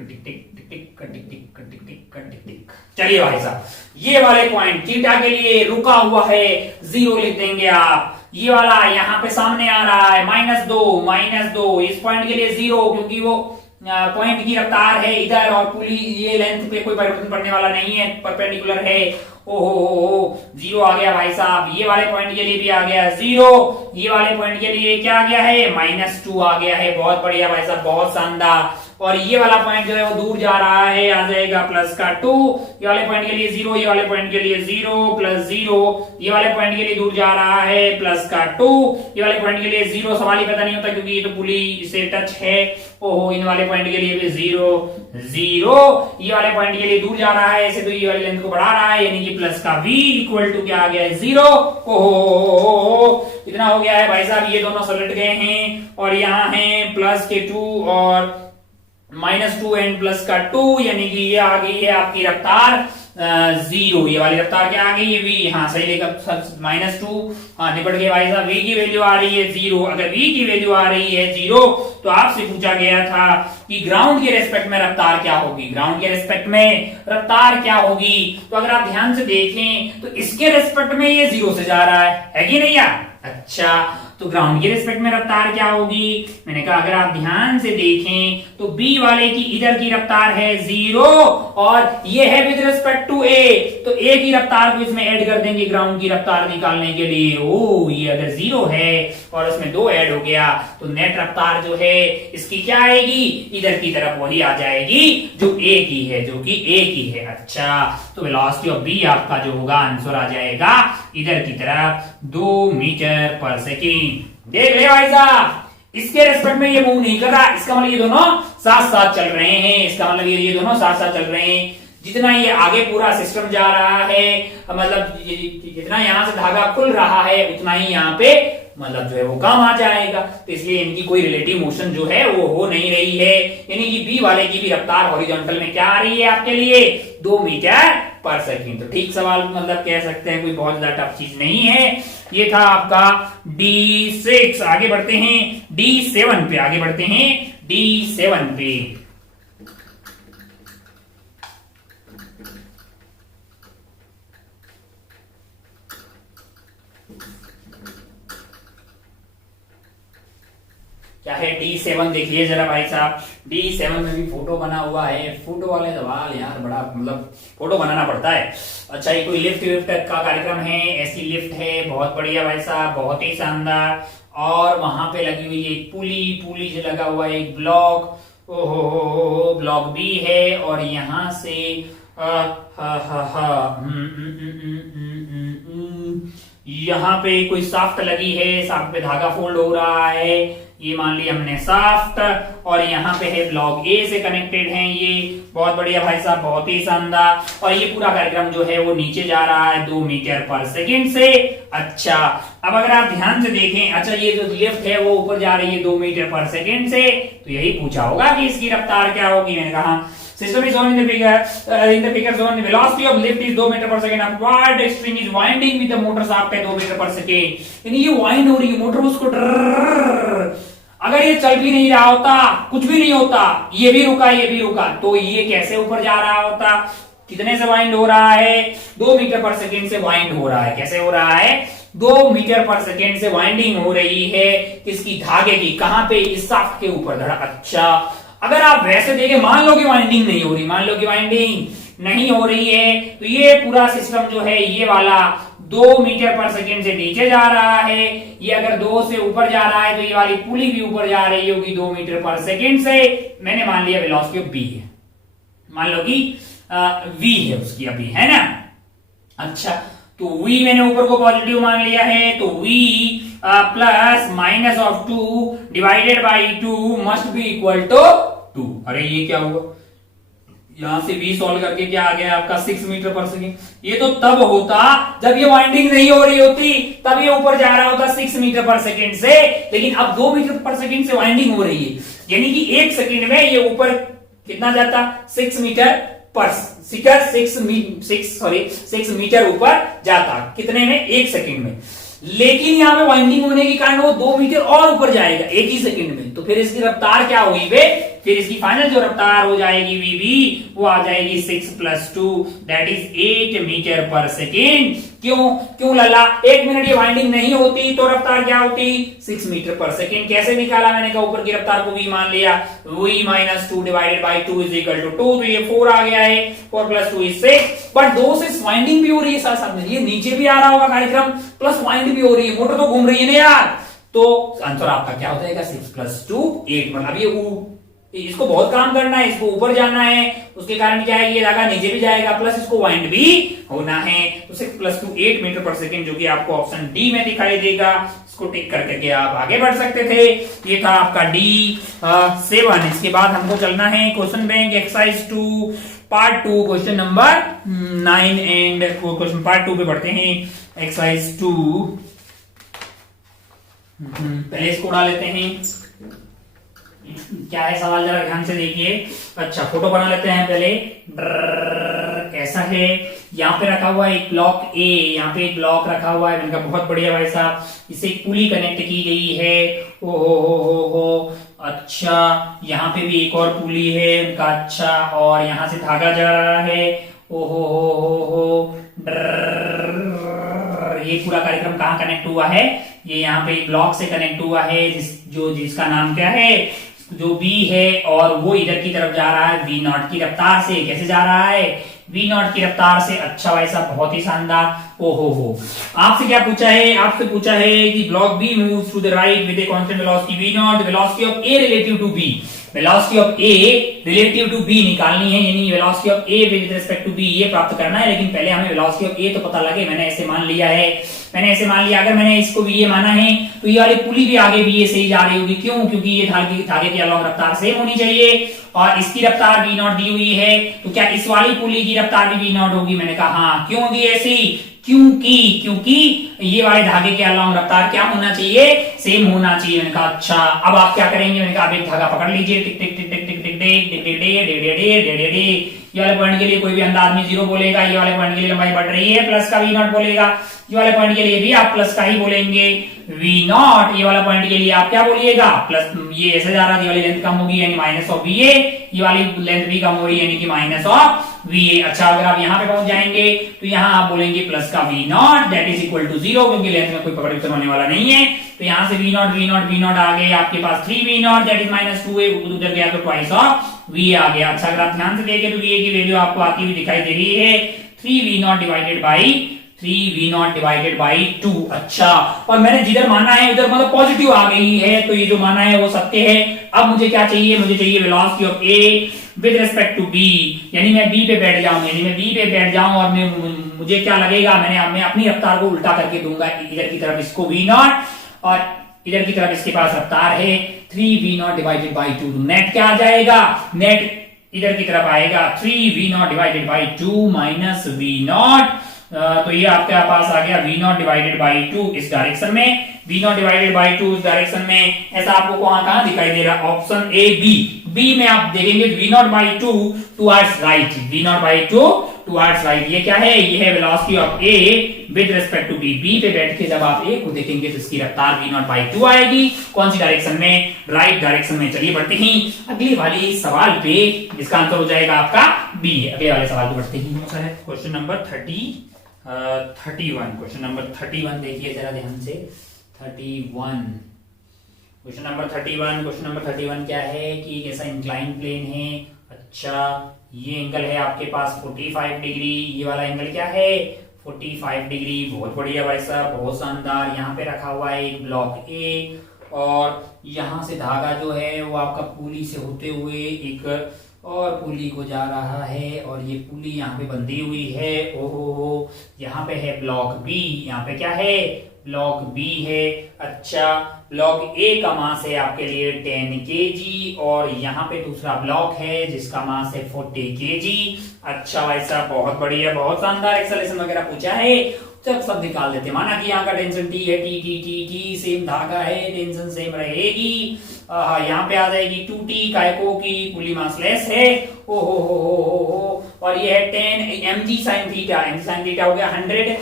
टिक। चलिए भाई साहब, ये वाले पॉइंट थीटा के लिए रुका हुआ है, 0 लिख देंगे आप। ये वाला यहाँ पे सामने आ रहा है -2, इस पॉइंट के लिए 0, क्योंकि वो पॉइंट की रफ्तार है इधर और पुली ये लेंथ पे कोई परिवर्तन पड़ने वाला नहीं है, परपेंडिकुलर है। ओहो, जीरो आ गया भाई साहब। ये वाले पॉइंट के लिए भी आ गया जीरो, ये वाले पॉइंट के लिए क्या आ गया है, -2 आ गया है। बहुत बढ़िया भाई साहब, बहुत शानदार। और ये वाला पॉइंट जो है वो दूर जा रहा है, आ जाएगा +2। ये वाले पॉइंट के लिए 0, ये वाले पॉइंट के लिए 0 +0, ये वाले पॉइंट के लिए दूर जा रहा है +2, ये वाले पॉइंट के लिए 0। सवाल ही पता नहीं होता क्योंकि ये तो पुली से टच है। ओहो, इन वाले पॉइंट के लिए भी 0 0, ये वाले पॉइंट के लिए दूर जा रहा है, ऐसे तो ये वाली लेंथ को बढ़ा रहा है, यानी कि प्लस का v इक्वल टू क्या आ गया है 0। ओहो, इतना हो गया है भाई साहब। ये दोनों सलट गए हैं और यहाँ है +2 और -2 एंड +2, यानी कि ये आ गई है आपकी रफ्तार 0। ये वाली रफ्तार क्या आ गई है v, हाँ सही लेकर -2, हाँ निपट गए भाई साहब। v की वैल्यू आ रही है 0। अगर v की वैल्यू आ रही है 0 तो आपसे पूछा गया था कि ग्राउंड के रेस्पेक्ट में रफ्तार क्या होगी, ग्राउंड के रेस्पेक्ट में रफ्तार क्या होगी। तो अगर आप ध्यान से देखें तो इसके रेस्पेक्ट में ये 0 से जा रहा है कि नहीं यार। अच्छा, तो ग्राउंड के रिस्पेक्ट में रफ्तार क्या होगी, मैंने कहा अगर आप ध्यान से देखें तो बी वाले की इधर की रफ्तार है 0 और ये है विद रिस्पेक्ट टू ए, तो ए की रफ्तार को इसमें ऐड कर देंगे ग्राउंड की रफ्तार निकालने के लिए। ओ, ये अगर 0 है और उसमें 2 ऐड हो गया तो नेट रफ्तार जो है इसकी क्या आएगी, इधर की तरफ वही आ जाएगी जो ए की है, जो कि ए की है। अच्छा, तो वेलोसिटी ऑफ बी आपका जो होगा आंसर आ जाएगा इधर की तरफ 2 मीटर पर सेकेंड। देख ले भाई साहब, इसके रेस्पेक्ट में ये मूव नहीं कर रहा, इसका मतलब ये दोनों साथ साथ चल रहे हैं, इसका मतलब ये दोनों साथ साथ चल रहे हैं। जितना ये आगे पूरा सिस्टम जा रहा है, मतलब जितना यहां से धागा खुल रहा है उतना ही यहाँ पे मतलब जो है वो काम आ जाएगा। तो इसलिए इनकी कोई रिलेटिव मोशन जो है वो हो नहीं रही है, यानी कि बी वाले की भी रफ्तार हॉरिजॉन्टल में क्या आ रही है आपके लिए 2 मीटर पर सेकेंड। तो ठीक सवाल मतलब कह सकते हैं, कोई बहुत ज्यादा टफ चीज नहीं है। ये था आपका D6। आगे बढ़ते हैं D7 पे, आगे बढ़ते हैं D7 पे। क्या है D7 देखिए जरा भाई साहब। D7 में भी फोटो बना हुआ है, फोटो वाले सवाल यार बड़ा मतलब फोटो बनाना पड़ता है। अच्छा, ये कोई लिफ्ट विफ्ट का कार्यक्रम है, ऐसी लिफ्ट है, बहुत बढ़िया भाई साहब, बहुत ही शानदार। और वहां पे लगी हुई एक पुली, पुली से लगा हुआ एक ब्लॉक, ओहो ब्लॉक बी है और यहां से यहाँ पे कोई साफ्ट लगी है, साफ्ट पे धागा फोल्ड हो रहा है, ये मान लिया हमने साफ्ट, और यहाँ पे है ब्लॉक ए से कनेक्टेड है ये, बहुत बढ़िया भाई साहब, बहुत ही शानदार। और ये पूरा कार्यक्रम जो है वो नीचे जा रहा है 2 मीटर पर सेकेंड से। अच्छा, अब अगर आप ध्यान से देखें, अच्छा ये जो लिफ्ट है वो ऊपर जा रही है 2 मीटर पर सेकेंड से, तो यही पूछा होगा कि इसकी रफ्तार क्या होगी। मैंने कहा system is shown in the figure shown the velocity of lift is 2 meter per second, upward string is winding with the motor shaft है 2 meter per second, यानी ये वाइंड हो रही है मोटर उसको। अगर ये चल भी नहीं रहा होता, कुछ भी नहीं होता, ये भी रुका, तो ये कैसे ऊपर जा रहा होता, कितने से वाइंड हो रहा है 2 मीटर पर सेकेंड से वाइंड हो रहा है। कैसे हो रहा है 2 मीटर पर सेकेंड से वाइंडिंग हो रही है किसकी, धागे की, कहां पे, इस शाफ्ट के ऊपर धड़ा। अच्छा, अगर आप वैसे देखें, मान लो कि वाइंडिंग नहीं हो रही, मान लो कि वाइंडिंग नहीं हो रही है, तो ये पूरा सिस्टम जो है ये वाला 2 मीटर पर सेकेंड से नीचे जा रहा है, ये अगर 2 से ऊपर जा रहा है तो ये वाली पुली भी ऊपर जा रही होगी 2 मीटर पर सेकेंड से। मैंने मान लिया वेलोसिटी ऑफ बी है, मान लो कि v है उसकी अभी, है ना। अच्छा, तो v मैंने ऊपर को पॉजिटिव मान लिया है, तो v plus minus of 2 divided by 2 must be equal to 2। अरे ये क्या हुआ, यहां से v सॉल्व करके क्या आ गया आपका 6 मीटर पर सेकेंड। ये तो तब होता जब ये वाइंडिंग नहीं हो रही होती, तब ये ऊपर जा रहा होता 6 मीटर पर सेकेंड से, लेकिन अब 2 मीटर पर सेकेंड से वाइंडिंग हो रही है, यानी कि 1 सेकेंड में ये ऊपर कितना जाता 6 मीटर पर सेकेंड, 6 मीटर ऊपर जाता, कितने में 1 सेकेंड में। लेकिन यहां पे वाइंडिंग होने के कारण वो 2 मीटर और ऊपर जाएगा 1 ही सेकंड में, तो फिर इसकी रफ्तार क्या होगी बे फिर इसकी फाइनल जो रफ्तार हो जाएगी वीबी वो आ जाएगी 6 + 2 that is 8 metre per second. क्यों लल्ला, 1 मिनट ये वाइंडिंग नहीं होती तो रफ्तार क्या होती, 6 मीटर पर सेकेंड। कैसे निकाला मैंने कहा, ऊपर की रफ्तार को v मान लिया, v - 2 / 2 = 2, तो ये 4 आ गया है, 4 + 2 = 6। बट 2 से वाइंडिंग भी हो रही है साथ साथ में, ये नीचे भी आ रहा होगा कार्यक्रम प्लस वाइंड भी हो रही है, मोटर तो घूम रही है ना यार, तो आंसर आपका क्या हो जाएगा 6 + 2 8। मतलब ये इसको बहुत काम करना है, इसको ऊपर जाना है, उसके कारण क्या है, ये धागा नीचे भी जाएगा प्लस इसको वाइंड भी होना है, तो 6 + 2 8 मीटर पर सेकेंड, जो कि आपको ऑप्शन डी में दिखाई देगा। इसको टिक करके आप आगे बढ़ सकते थे। ये था आपका D7। इसके बाद हमको चलना है question bank exercise 2 part 2 question number 9 and question part 2 पे बढ़ते हैं। एक्सरसाइज 2 पहले इसको उड़ा लेते हैं। क्या है सवाल, जरा ध्यान से देखिए। अच्छा, फोटो बना लेते हैं पहले। कैसा है, यहाँ पे रखा हुआ है एक ब्लॉक ए, यहाँ पे एक ब्लॉक रखा हुआ है, मैंने कहा बहुत बढ़िया भाई साहब, इसे एक पुली कनेक्ट की गई है। ओ हो। अच्छा, यहाँ पे भी एक और पुली है उनका। अच्छा, और यहाँ से धागा जा रहा है। ओ हो। ये पूरा कार्यक्रम कहाँ कनेक्ट हुआ है, ये यहाँ पे एक ब्लॉक से कनेक्ट हुआ है, जिसका नाम क्या है, जो B है, और वो इधर की तरफ जा रहा है V0 की रफ्तार से। कैसे जा रहा है, V0 की रफ्तार से। अच्छा भाई साहब, बहुत ही शानदार। ओ हो। आपसे क्या पूछा है, आपसे पूछा है कि block B moves to the right with a constant velocity V0, the velocity of A relative to B। Velocity of A relative to B निकालनी है, यानी velocity of A with respect to B ये प्राप्त करना है। लेकिन पहले हमें वेलोसिटी ऑफ A तो पता लगे। मैंने ऐसे मान लिया, अगर मैंने इसको VA माना है तो ये वाली पुली भी आगे VA से ही जा रही होगी। क्यों, क्योंकि ये धागे की अलॉन्ग रफ्तार सेम होनी चाहिए, और इसकी रफ्तार V0 दी हुई है, तो क्या इस वाली पुली की रफ्तार भी V0 होगी। मैंने कहा हाँ। क्यों होगी ऐसी, क्योंकि ये वाले धागे के अलॉन्ग रफ्तार क्या होना चाहिए, सेम होना चाहिए। मैंने कहा अच्छा, अब आप क्या करेंगे, मैंने कहा आप एक धागा पकड़ लीजिए, टिक टिक टिक टिक टिक टिक टिक टिक टिक टिक। ये वाले पॉइंट के लिए कोई भी अंधा आदमी 0 बोलेगा, ये वाले पॉइंट के लिए लंबाई बढ़ रही है, प्लस का V0 बोलेगा। ये वाले पॉइंट के लिए भी आप प्लस का ही बोलेंगे V0। ये वाला पॉइंट के लिए आप क्या बोलिएगा, प्लस। ये ऐसे जा रहा है, ये वाली लेंथ कम होगी यानी माइनस ऑफ VA, ये वाली लेंथ भी कम हो रही है यानी कि माइनस ऑफ VA। अच्छा, अगर आप यहाँ पे पहुंच जाएंगे तो यहाँ आप बोलेंगे प्लस का V0 that is equal to 0, क्योंकि लेंथ में कोई पकड़ विकसन होने वाला नहीं है। तो यहाँ से V0 आ गए आपके पास 3V0 दैट इज -2 है, उधर गया तो ट्वाइस ऑफ VA आ गया। अच्छा, अगर आप ध्यान से देखें तो VA की वैल्यू आपको आती हुई दिखाई दे रही है 3V0 डिवाइडेड बाई 2। अच्छा, और मैंने जिधर माना है उधर मतलब पॉजिटिव आ गई है, तो ये जो माना है वो सत्य है। अब मुझे क्या चाहिए, मुझे चाहिए velocity of A with respect to B, यानी मैं B पे बैठ जाऊं, और मुझे क्या लगेगा, मैं अपनी रफ्तार को उल्टा करके दूंगा। इधर की तरफ इसको V0 और इधर की तरफ इसके पास रफ्तार है 3V0 डिवाइडेड बाई 2। नेट क्या आ जाएगा, नेट इधर की तरफ आएगा 3V0 divided by 2 minus V0। तो ये आपके पास आ गया V0 डिवाइडेड बाई 2 इस डायरेक्शन में, V0 डिवाइडेड बाई 2 इस डायरेक्शन में। ऐसा आपको कहां दिखाई दे रहा है, ऑप्शन ए बी में आप देखेंगे V0 by 2 towards right, V0 by 2 towards right. ये क्या है, ये है velocity of A with respect to B पे बैठ के जब आप A को देखेंगे तो इसकी रफ्तार V0 बाई 2 आएगी। कौन सी डायरेक्शन में, राइट डायरेक्शन में। चलिए बढ़ते हैं अगले वाले सवाल पे, जिसका आंसर हो जाएगा आपका B। अगले वाले सवाल पे बढ़ते हैं। Question number 31। क्वेश्चन नंबर 31 देखिए जरा ध्यान से। 31 क्वेश्चन नंबर 31 क्या है कि कैसा इंक्लाइन प्लेन है। अच्छा, ये एंगल है आपके पास 45 डिग्री, ये वाला एंगल क्या है 45 डिग्री। बहुत बढ़िया भाई साहब, बहुत शानदार। यहाँ पे रखा हुआ है एक ब्लॉक ए, और यहाँ से धागा जो है वो आपका पुली से होते हुए एक और पुली को जा रहा है, और ये पुली यहाँ पे बंधी हुई है। ओहो, यहाँ पे है ब्लॉक बी, यहाँ पे क्या है ब्लॉक बी है। अच्छा, ब्लॉक ए का मास है आपके लिए 10 kg, और यहाँ पे दूसरा ब्लॉक है जिसका मास है 40 kg। अच्छा भाई साहब, बहुत बढ़िया, बहुत शानदार। एक्सेलरेशन वगैरह पूछा है जब सब निकाल देते। माना कि यहाँ का टेंशन टी है, टी सेम धागा है, टेंशन सेम रहेगी। यहाँ पे आ जाएगी 2t कायको की पुली मासलेस है। ओ हो, और ये है 10 mg sin theta. mg sin theta हो गया 100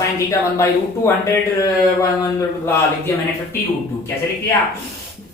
sin थीटा 1/√2 100 लिख दिया मैंने 50√2। कैसे लिख दिया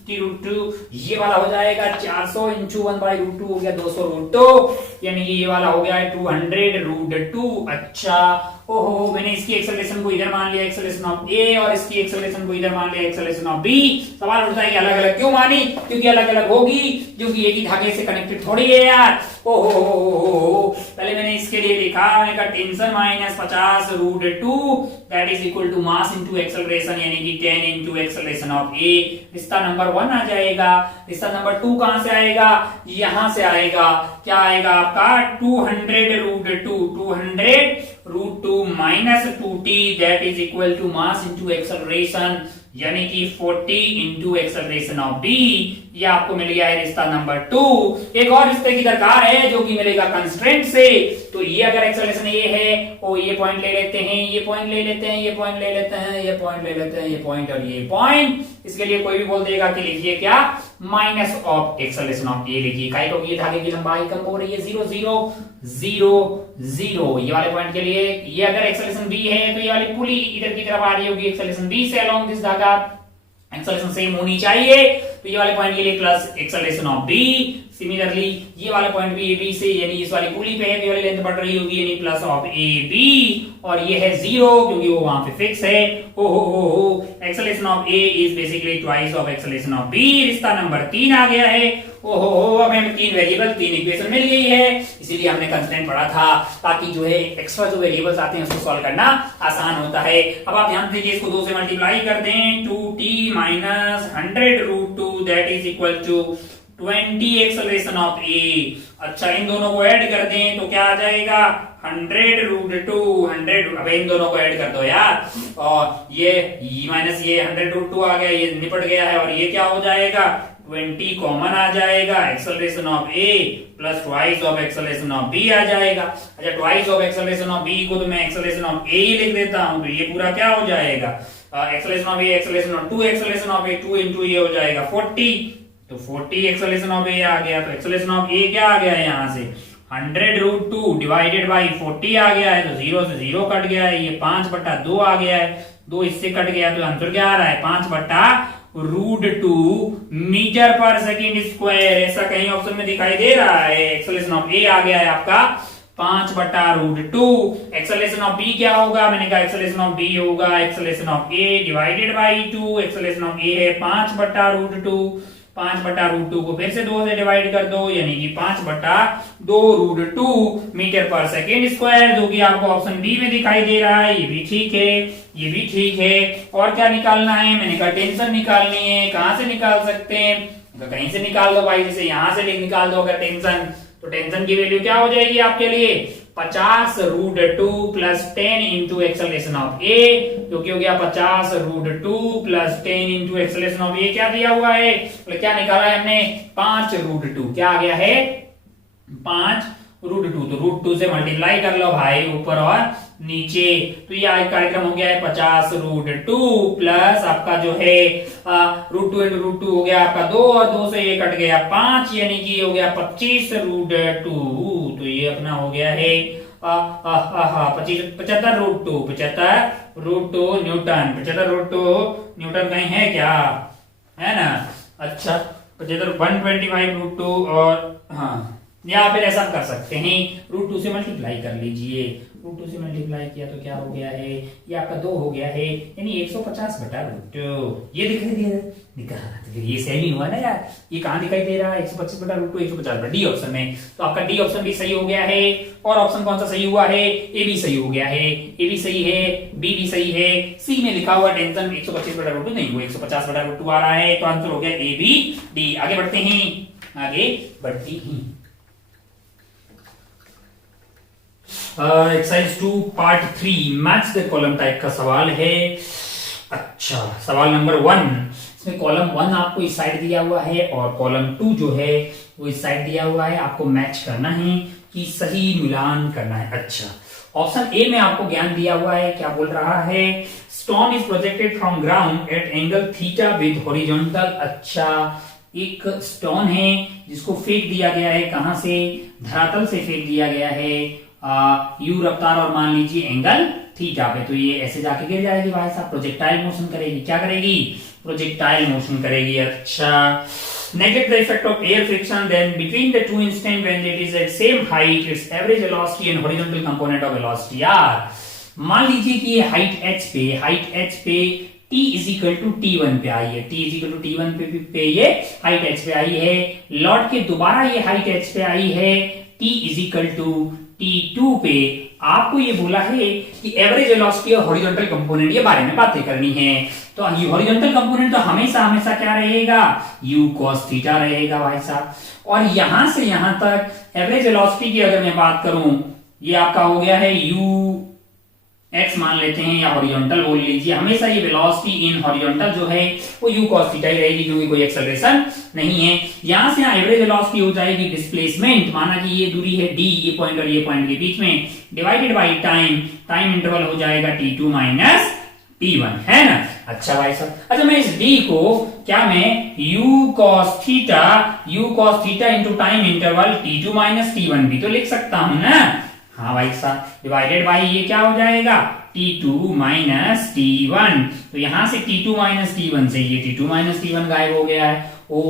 50√2, ये वाला हो जाएगा 400 इंटू 1/√2 हो गया 200√2, यानी कि ये वाला हो गया है 200√2। अच्छा, ओहो, मैंने इसकी एक्सेलरेशन को इधर मान लिया एक्सेलरेशन ऑफ ए और इसकी एक्सेलरेशन को इधर मान लिया एक्सेलरेशन ऑफ बी। सवाल उठता है कि अलग अलग क्यों मानी, क्योंकि अलग अलग होगी, क्योंकि एक ही धागे से कनेक्टेड थोड़ी है यार। ओहो, पहले मैंने इसके लिए लिखा, मैंने कहा tension minus 50√2 that is equal to mass into acceleration, यानी कि 10 इनटू एक्सेलरेशन ऑफ ए। रिश्ता नंबर 1 आ जाएगा। रिश्ता नंबर 2 कहां से आएगा, यहां से आएगा। क्या आएगा आपका 200√2 minus 2t that is equal to mass into acceleration, यानी कि 40 इंटू एक्सेलरेशन ऑफ बी। ये आपको मिल गया है रिश्ता नंबर 2। एक और रिश्ते की दरकार है जो कि मिलेगा कंस्ट्रेंट से। तो ये अगर एक्सेलरेशन ये है, ओ ये पॉइंट ले लेते हैं, ये पॉइंट ले लेते हैं, ये पॉइंट ले लेते हैं, ये पॉइंट ले लेते हैं, ये पॉइंट और ये पॉइंट। इसके लिए कोई भी बोल देगा कि लिखिए क्या, माइनस ऑफ एक्सेलरेशन ऑफ ए लिखिए। काहे को ये धागे की लंबाई कम हो रही है 0 0 0 0। ये वाले पॉइंट के लिए ये अगर एक्सेलरेशन बी है तो ये वाली पुली इधर की तरफ आ रही होगी एक्सेलरेशन बी से अलोंग दिस धागा, एक्सेलरेशन सेम होनी चाहिए। तो ये वाले पॉइंट के लिए plus acceleration of B. Similarly ये वाला पॉइंट भी ए बी से, यानी इस वाली पुली पे है तो ये वाली लेंथ बढ़ रही होगी, यानी प्लस ऑफ ए बी। और ये है 0 क्योंकि वो वहां पे फिक्स है। हो acceleration of A is basically twice of acceleration of B. रिश्ता नंबर 3 आ गया है। अब हमें 3 वेरिएबल 3 इक्वेशन मिल गई है, इसीलिए हमने कंस्ट्रेंट पढ़ा था ताकि जो है एक्स्ट्रा जो वेरिएबल्स आते हैं उसको सॉल्व करना आसान होता है। अब आप ध्यान दीजिए, इसको 2 से मल्टीप्लाई कर दें, 2t minus 100√2 that is equal to 20 acceleration of A. अच्छा, इन दोनों को ऐड कर दें तो क्या आ जाएगा 100√2 100। अब इन दोनों को ऐड कर दो यार, और ये माइनस ये 100√2 आ गया, ये निपट गया है। और ये क्या हो जाएगा 20 कॉमन आ जाएगा, acceleration of A plus twice of acceleration of B आ जाएगा। अच्छा, twice of acceleration of B को तो मैं एक्सेलरेशन ऑफ ए ही लिख देता हूं, तो ये पूरा क्या हो जाएगा acceleration of A acceleration of 2 acceleration of A 2 into ये हो जाएगा 40। तो 40 एक्सेलरेशन ऑफ ए आ गया, तो एक्सेलरेशन ऑफ ए क्या आ गया है यहाँ से 100√2 डिवाइडेड बाई 40 आ गया है, तो 0 से 0 कट गया है, ये 5/2 आ गया है, 2 इससे कट गया, तो आंसर क्या आ रहा है 5/√2 मीटर पर सेकेंड स्क्वायर। ऐसा कहीं ऑप्शन में दिखाई दे रहा है। एक्सेलरेशन ऑफ ए आ गया है आपका 5/√2। एक्सेलरेशन ऑफ बी क्या होगा, मैंने कहा एक्सेलरेशन ऑफ बी होगा acceleration of A divided by 2। Acceleration of A है 5/√2, 5/√2 को फिर से 2 से डिवाइड कर दो, यानी कि 5/2√2 मीटर पर सेकेंड स्क्वायर, जो कि आपको ऑप्शन बी में दिखाई दे रहा है। ये भी ठीक है, ये भी ठीक है। और क्या निकालना है, मैंने कहा टेंशन निकालनी है। कहां से निकाल सकते हैं, तो कहीं से निकाल दो भाई, जैसे यहां से निकाल दो अगर टेंशन, तो टेंशन की वैल्यू क्या हो जाएगी आपके लिए 50√2 प्लस 10 इंटू एक्सेलरेशन ऑफ ए, जो कि हो गया 50√2 प्लस 10 इंटू एक्सेलरेशन ऑफ ए। क्या दिया हुआ है, तो क्या निकाला है हमने 5√2, क्या आ गया है 5√2। तो √2 से मल्टीप्लाई कर लो भाई ऊपर और नीचे, तो ये कार्यक्रम हो गया है 50√2 प्लस आपका जो है √2 इंटू √2 हो गया आपका 2, और 2 से ये कट गया 5, यानी कि हो गया 25√2। तो ये अपना हो गया है 75√2 न्यूटन। 75√2 न्यूटन कहीं है क्या, है ना। अच्छा, 125√2, और हाँ या फिर ऐसा कर सकते हैं √2 से मल्टीप्लाई कर लीजिए। √2 से मल्टीप्लाई किया तो क्या हो गया है, ये आपका 2 हो गया है, यानी 150/√2। ये दिखाई दे रहा है, दिखा तो फिर ये सेम ही हुआ ना यार। ये कहां दिखाई दे रहा है 125/√2 150, डी ऑप्शन में। तो आपका डी ऑप्शन भी सही हो गया है। और ऑप्शन कौन सा सही हुआ है, ए भी सही हो गया है, ए भी सही है, बी भी सही है। सी में लिखा हुआ टेंशन 125/√2 नहीं, वो 150/√2 आ रहा है, तो आंसर हो गया ए बी डी। आगे बढ़ते हैं, आगे बढ़ती हैं। Exercise 2 part 3 match the column type का सवाल है। अच्छा, सवाल नंबर 1, इसमें कॉलम 1 आपको इस साइड दिया हुआ है और कॉलम 2 जो है वो इस साइड दिया हुआ है। आपको मैच करना है कि सही मिलान करना है। अच्छा, ऑप्शन ए में आपको ज्ञान दिया हुआ है, क्या बोल रहा है, stone is projected from ground eight angle theta with horizontal. अच्छा, एक स्टोन है जिसको फेंक दिया गया है, कहां से, धरातल से फेंक दिया गया है यू रफ्तार और मान लीजिए एंगल थीटा पे। तो ये ऐसे जाके गिर जाएगी भाई साहब, प्रोजेक्टाइल मोशन करेगी। क्या करेगी, प्रोजेक्टाइल मोशन करेगी। अच्छा, negate the effect of air friction then between the two instant when it is at same height its average velocity and horizontal component of velocity are. मान लीजिए कि ये हाइट h पे t is equal to t1 पे आई है, t is equal to t1 पे ये height h पे आई है, लौट के दोबारा ये हाइट h पे आई है t is equal to t2 पे। आपको ये बोला है कि एवरेज वेलोसिटी और हॉरिजॉन्टल कंपोनेंट ये बारे में बातें करनी है। तो ये हॉरिजॉन्टल कंपोनेंट तो हमेशा हमेशा क्या रहेगा, u cos थीटा रहेगा भाई साहब। और यहां से यहां तक एवरेज वेलोसिटी की अगर मैं बात करूं, ये आपका हो गया है u x मान लेते हैं, या हॉरिजॉन्टल बोल लीजिए। हमेशा ये वेलोसिटी इन हॉरिजॉन्टल जो है वो u cos थीटा ही रहेगी, क्योंकि कोई एक्सेलरेशन नहीं है। यहां से एवरेज वेलोसिटी हो जाएगी डिस्प्लेसमेंट, माना कि ये दूरी है d, ये पॉइंट और ये पॉइंट के बीच में, डिवाइडेड बाई टाइम इंटरवल हो जाएगा t2 माइनस t1, है ना। अच्छा भाई साहब, अच्छा मैं इस d को क्या मैं u cos theta into time interval t2 minus t1 भी तो लिख सकता हूं ना। हाँ भाई साहब, डिवाइडेड बाई ये क्या हो जाएगा t2 माइनस t1। तो यहां से t2 माइनस t1 से ये t2 माइनस t1 गायब हो गया है। ओ,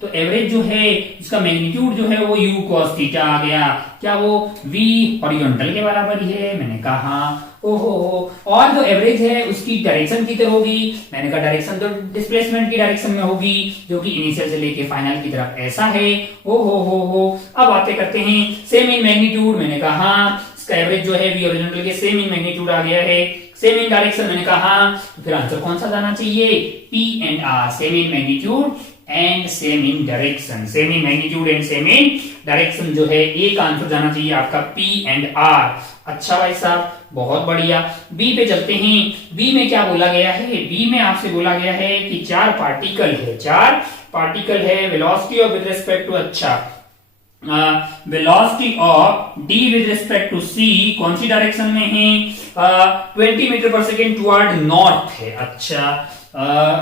तो एवरेज जो है इसका मैग्नीट्यूड जो है वो u cos थीटा आ गया। क्या वो v हॉरिजॉन्टल के बराबर ही है? मैंने कहा ओहो। और जो एवरेज है उसकी डायरेक्शन किधर होगी? मैंने कहा डायरेक्शन तो डिस्प्लेसमेंट की डायरेक्शन में होगी, जो कि इनिशियल से लेके फाइनल की तरफ ऐसा है। ओहो हो। अब बातें करते हैं सेम इन मैग्नीट्यूड। मैंने कहा इसका एवरेज जो है v हॉरिजॉन्टल के सेम इन मैग्नीट्यूड आ गया है, सेम इन डायरेक्शन। मैंने कहा तो फिर आंसर कौन सा जाना चाहिए? P and R, same in magnitude and same in direction. Same in magnitude and same in direction जो है एक आंसर जाना चाहिए आपका P एंड R। अच्छा भाई साहब, बहुत बढ़िया। बी पे चलते हैं। बी में क्या बोला गया है? बी में आपसे बोला गया है कि चार पार्टिकल है velocity of with respect to, अच्छा velocity of d with respect to c कौन सी डायरेक्शन में है? 20 meter per second toward north है। अच्छा,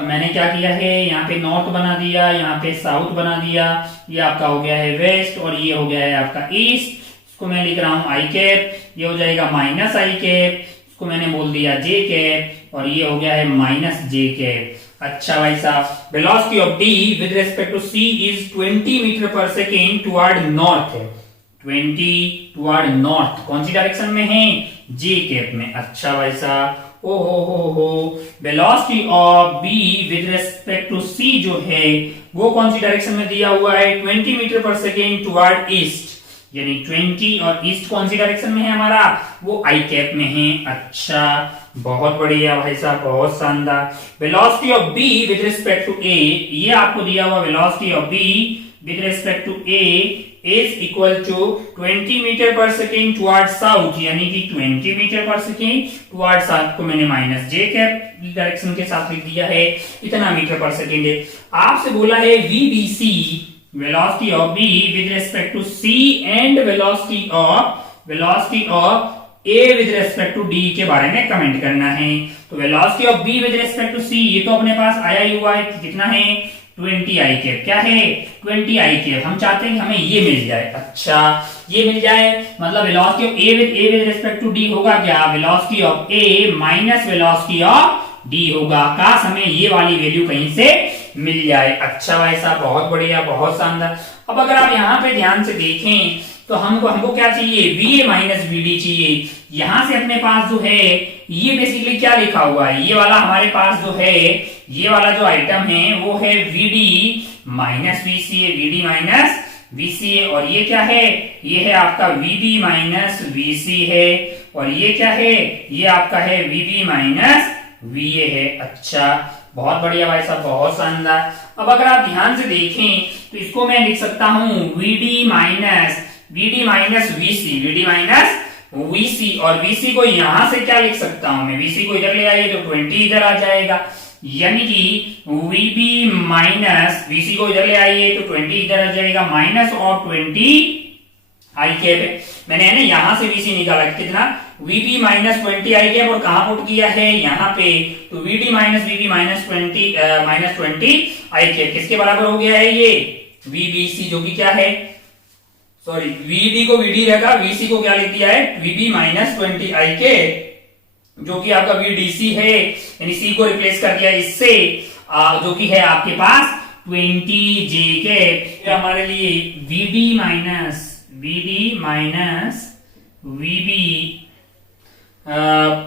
मैंने क्या किया है, यहाँ पे नॉर्थ बना दिया, यहाँ पे साउथ बना दिया, ये आपका हो गया है वेस्ट और ये हो गया है आपका ईस्ट। इसको मैं लिख रहा हूं आई कैप, ये हो जाएगा माइनस आई कैप, इसको मैंने बोल दिया जे कैप और ये हो गया है माइनस जे कैप। अच्छा भाई साहब, velocity of d with respect to c is 20 meter per second toward north है। 20 टुवर्ड नॉर्थ कौन सी डायरेक्शन में है? जे कैप में। अच्छा भाई साहब, ओ हो, velocity of b with respect to c जो है वो कौन सी डायरेक्शन में दिया हुआ है? 20 meter per second toward east, यानी 20 और ईस्ट कौन सी डायरेक्शन में है हमारा? वो आई कैप में है। अच्छा, बहुत बढ़िया भाई साहब, बहुत शानदार। Velocity of b with respect to a, ये आपको दिया हुआ velocity of b with respect to a is equal to 20 meter per second toward south, यानी कि 20 meter per second toward south को मैंने माइनस जे कैप डायरेक्शन के साथ लिख दिया है, इतना मीटर पर सेकेंड है। आपसे बोला है VBC velocity of b with respect to c and velocity of a with respect to d के बारे में कमेंट करना है। तो velocity of b with respect to c ये तो अपने पास आया ही हुआ है, कितना है? 20 आई कैप। क्या है? 20 आई कैप। हम चाहते हैं कि हमें ये मिल जाए। अच्छा, ये मिल जाए मतलब velocity of a with respect to d होगा क्या? Velocity of a minus velocity of d होगा। काश हमें ये वाली वैल्यू कहीं से मिल जाए। अच्छा भाई साहब, बहुत बढ़िया, बहुत शानदार। अब अगर आप यहाँ पे ध्यान से देखें तो हमको क्या चाहिए? VA माइनस VD चाहिए। यहां से अपने पास जो है ये बेसिकली क्या लिखा हुआ है? ये वाला हमारे पास जो है, ये वाला जो आइटम है वो है VD minus VCA, VD minus VCA। और ये क्या है? ये है आपका VB माइनस VC है। और ये क्या है? ये आपका है VB माइनस VA है। अच्छा, बहुत बढ़िया भाई साहब, बहुत शानदार। अब अगर आप ध्यान से देखें तो इसको मैं लिख सकता हूं VD माइनस VC और VC को यहां से क्या लिख सकता हूं मैं? VC को इधर ले आइए तो 20 इधर आ जाएगा, यानी कि VB माइनस VC को इधर ले आइए तो 20 इधर आ जाएगा, माइनस और 20 आई कैप है। मैंने है ना यहां से VC निकाला कितना? VB minus 20 I cap. और कहां पुट किया है? यहाँ पे। तो VD minus VB minus 20 I cap किसके बराबर हो गया है? ये VBC, जो कि क्या है, सॉरी VD को VD रखा, VC को क्या लिख दिया है? VB माइनस 20 आई कैप, जो कि आपका VDC है, यानी C को रिप्लेस कर दिया इससे। जो कि है आपके पास 20 जे कैप। हमारे लिए VD माइनस VB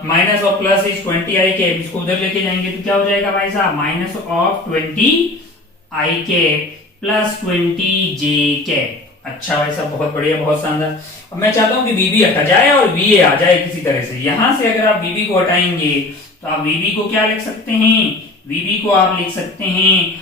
माइनस और प्लस इज 20 आई कैप। इसको उधर लेके जाएंगे तो क्या हो जाएगा भाई साहब, minus of 20 I cap plus 20 J cap. अच्छा भाई साहब, बहुत बढ़िया, बहुत शानदार। अब मैं चाहता हूं कि VB हटा जाए और VA आ जाए किसी तरह से। यहां से अगर आप VB को हटाएंगे तो आप VB को क्या लिख सकते हैं, VB को आप लिख सकते हैं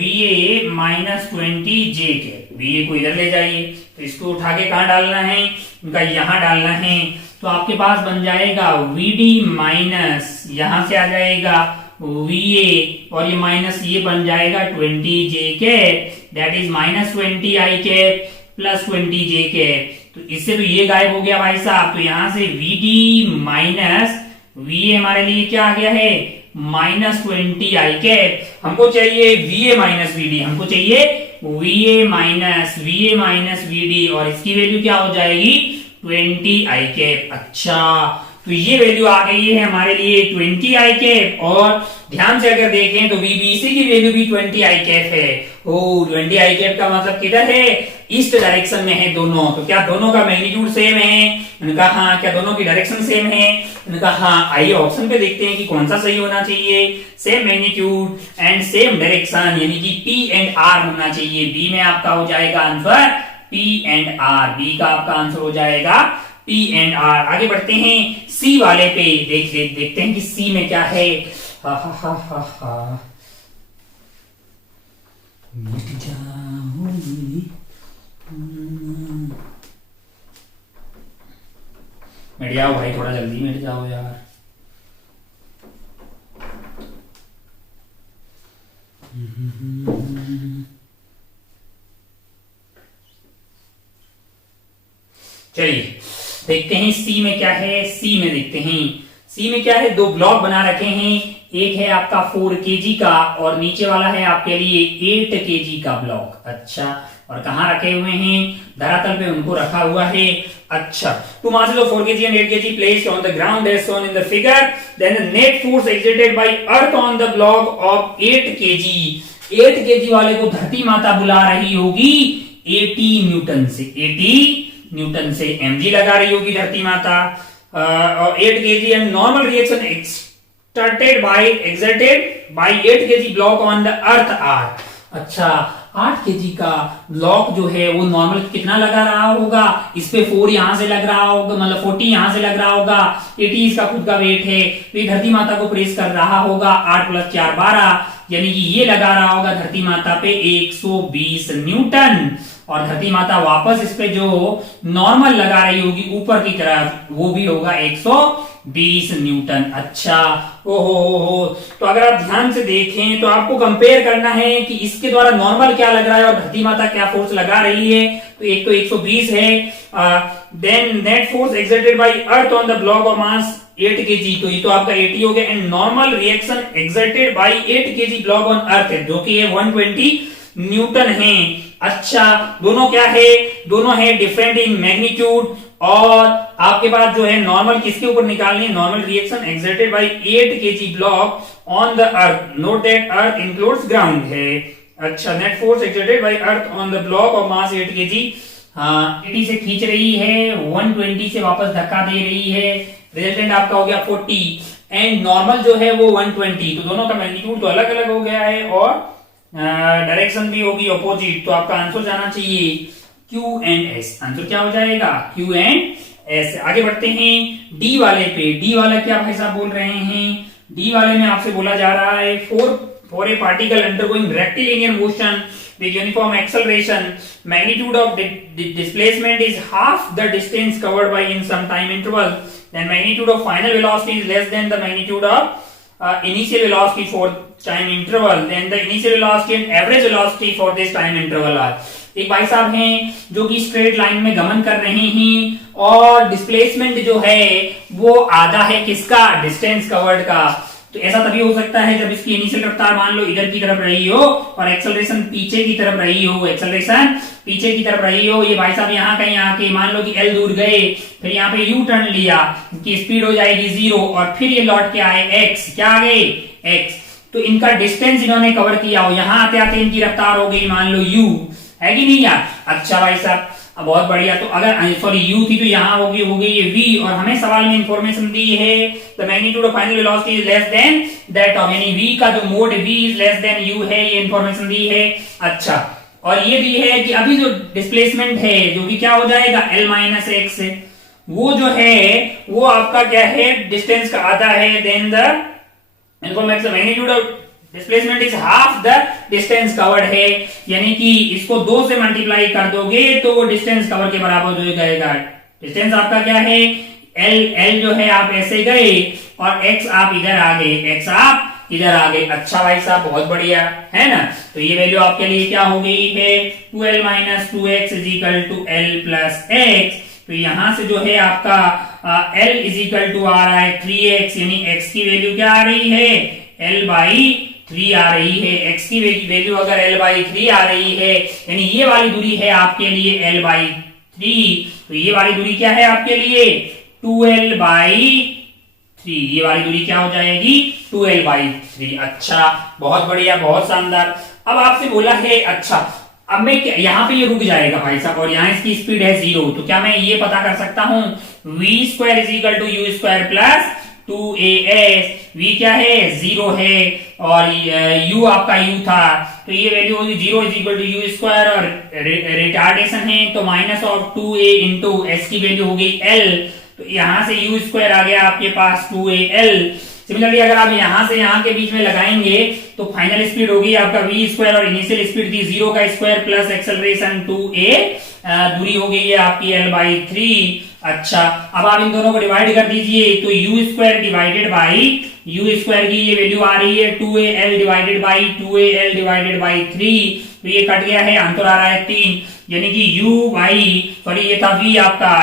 VA minus 20 J cap. VA को इधर ले जाइए, तो इसको उठा के कहां डालना है, इनका यहां डालना है। तो आपके पास बन जाएगा VD माइनस, यहां से आ जाएगा VA और ये माइनस ये बन जाएगा 20 J cap, that is minus 20 I cap plus 20 J cap. तो इससे तो ये गायब हो गया भाई साहब। तो यहां से VD माइनस VA हमारे लिए क्या आ गया है, माइनस 20 आई कैप। हमको चाहिए VA माइनस VD, हमको चाहिए VA माइनस VD और इसकी वैल्यू क्या हो जाएगी, 20 आई कैप। अच्छा, तो ये वैल्यू आ गई है हमारे लिए 20 आई कैप। और ध्यान से अगर देखें तो VBC की वैल्यू भी 20 आई कैप है। ओ 20 आई कैप का मतलब किधर है, ईस्ट डायरेक्शन में है दोनों। तो क्या दोनों का मैग्नीट्यूड सेम है, उनका हाँ। क्या दोनों की डायरेक्शन सेम है, उनका हाँ। आइए ऑप्शन पे देखते हैं कि कौन सा सही होना चाहिए। Same magnitude and same direction, यानी कि P एंड R होना चाहिए। बी में आपका हो जाएगा answer P and R, B का आपका आंसर हो जाएगा P एंड R। आगे बढ़ते हैं C वाले पे, देखते हैं कि C में क्या है। हा हा हा हा हा, मिट जाऊंगी। मिट जाओ भाई, थोड़ा जल्दी मिट जाओ यार। चलिए देखते हैं सी में क्या है। सी में देखते हैं, सी में क्या है, दो ब्लॉक बना रखे हैं। एक है आपका 4 kg का और नीचे वाला है आपके लिए 8 kg का ब्लॉक। अच्छा, और कहाँ रखे हुए हैं, धरातल पे उनको रखा हुआ है। अच्छा, to masses of 4 kg and 8 kg placed on the ground as shown in the figure, then the net force exerted by earth on the block of 8 kg। 8 kg वाले को धरती माता बुला रही होगी 80 न्यूटन से, 80 न्यूटन से mg लगा रही होगी धरती माता। और 8 kg and normal reaction exerted by 8 kg block on the earth are। अच्छा, 8 kg का ब्लॉक जो है वो नॉर्मल कितना लगा रहा होगा, इस पे 4 यहां से लग रहा होगा, मतलब 40 यहां से लग रहा होगा, 80 इसका खुद का वेट है। तो ये धरती माता को प्रेस कर रहा होगा 8 + 4 12, यानी कि ये लगा रहा होगा धरती माता पे 120 न्यूटन। और धरती माता वापस इस पे जो नॉर्मल लगा रही होगी ऊपर की तरफ, वो भी होगा 120 न्यूटन। अच्छा, ओहो, तो अगर आप ध्यान से देखें तो आपको कंपेयर करना है कि इसके द्वारा नॉर्मल क्या लग रहा है और धरती माता क्या फोर्स लगा रही है। तो एक तो 120 है, then net force exerted by earth on the block of mass 8 kg, तो ये तो आपका 80 हो गया। And normal reaction exerted by 8 kg block on earth है, जो कि ये 120 न्यूटन है। अच्छा, दोनों क्या है, दोनों है डिफरेंट इन मैग्नीट्यूड। और आपके पास जो है नॉर्मल किसके ऊपर निकालनी है, normal reaction exerted by 8 kg block on the earth. Note that earth includes ground है। अच्छा, net force exerted by earth on the block of mass 8 kg। हाँ, 80 से खींच रही है, 120 से वापस धक्का दे रही है, रिजल्टेंट आपका हो गया 40 एंड नॉर्मल जो है वो 120। तो दोनों का मैग्नीट्यूड तो अलग अलग हो गया है और डायरेक्शन भी होगी अपोजिट। तो आपका आंसर जाना चाहिए Q एंड S। आंसर क्या हो जाएगा, Q एंड S। आगे बढ़ते हैं डी वाले पे। डी वाला क्या भाई साहब बोल रहे हैं, डी वाले में आपसे बोला जा रहा है for a particle undergoing rectilinear motion with uniform acceleration, magnitude of displacement is half the distance covered by in some time interval, then magnitude of final velocity is less than the magnitude of initial velocity for time interval, then the initial velocity and average velocity for this time interval are। एक भाई साहब हैं जो कि straight line में गमन कर रहे हैं और डिस्प्लेसमेंट जो है वो आधा है किसका, डिस्टेंस कवर्ड का। तो ऐसा तभी हो सकता है जब इसकी इनिशियल रफ्तार मान लो इधर की तरफ रही हो और एक्सेलरेशन पीछे की तरफ रही हो, एक्सेलरेशन पीछे की तरफ रही हो। ये भाई साहब यहाँ कहीं आके मान लो कि L दूर गए, फिर यहाँ पे यू टर्न लिया, की स्पीड हो जाएगी 0 और फिर ये लौट के आए x, क्या आ गए x। तो इनका डिस्टेंस इन्होंने कवर किया हो, यहां आते आते इनकी रफ्तार हो गई मान लो u, है कि नहीं यार। अच्छा भाई साहब, बहुत बढ़िया। तो अगर सॉरी u थी तो यहाँ हो गई ये v, और हमें सवाल में इंफॉर्मेशन दी है the magnitude of final velocity is less than that of, यानी v का जो mode v is less than u है, ये इंफॉर्मेशन दी है। अच्छा, और ये भी है कि अभी जो डिस्प्लेसमेंट है जो कि क्या हो जाएगा l माइनस एक्स, वो जो है वो आपका क्या है, डिस्टेंस का आधा है, then the information magnitude of displacement is half the distance covered है, यानी कि इसको 2 से मल्टीप्लाई कर दोगे तो वो डिस्टेंस कवर के बराबर हो जाएगा। डिस्टेंस आपका क्या है, l जो है आप ऐसे गए और x आप इधर आ गए, x आप इधर आ गए। अच्छा भाई साहब, बहुत बढ़िया है ना। तो ये वैल्यू आपके लिए क्या हो गई है, 2l minus 2x is equal to l plus x। तो यहां से जो है आपका l इज इक्वल टू आ रहा है 3x, यानी x की वैल्यू क्या आ रही है, l बाई 3 आ रही है। x की वैल्यू अगर l बाई 3 आ रही है, यानी ये वाली दूरी है आपके लिए l बाई 3, तो ये वाली दूरी क्या है आपके लिए 2l बाई 3, ये वाली दूरी क्या हो जाएगी 2l बाई 3। अच्छा, बहुत बढ़िया, बहुत शानदार। अब आपसे बोला है, अच्छा अब मैं यहाँ पे ये रुक जाएगा भाई साहब, और यहाँ इसकी स्पीड है 0, तो क्या मैं ये पता कर सकता हूँ v square is equal to u square plus 2as। v क्या है 0 है, और u आपका u था, तो ये वैल्यू होगी 0 is equal to u square, और रिटार्डेशन है तो minus of 2a into s की वैल्यू हो गई l, तो यहाँ से u स्क्वायर आ गया आपके पास 2al। सिमिलरली अगर आप यहाँ से यहाँ के बीच में लगाएंगे तो फाइनल स्पीड होगी आपका v स्क्वायर, और इनिशियल स्पीड थी 0 का स्क्वायर प्लस एक्सेलरेशन 2a, दूरी हो गई है आपकी l बाई 3। अच्छा, अब आप इन दोनों को डिवाइड कर दीजिए, तो u square divided by u square की ये वैल्यू आ रही है 2al divided by 2al divided by 3, तो ये कट गया है, आंसर आ रहा है 3, यानी कि u बाई सॉरी ये था v आपका,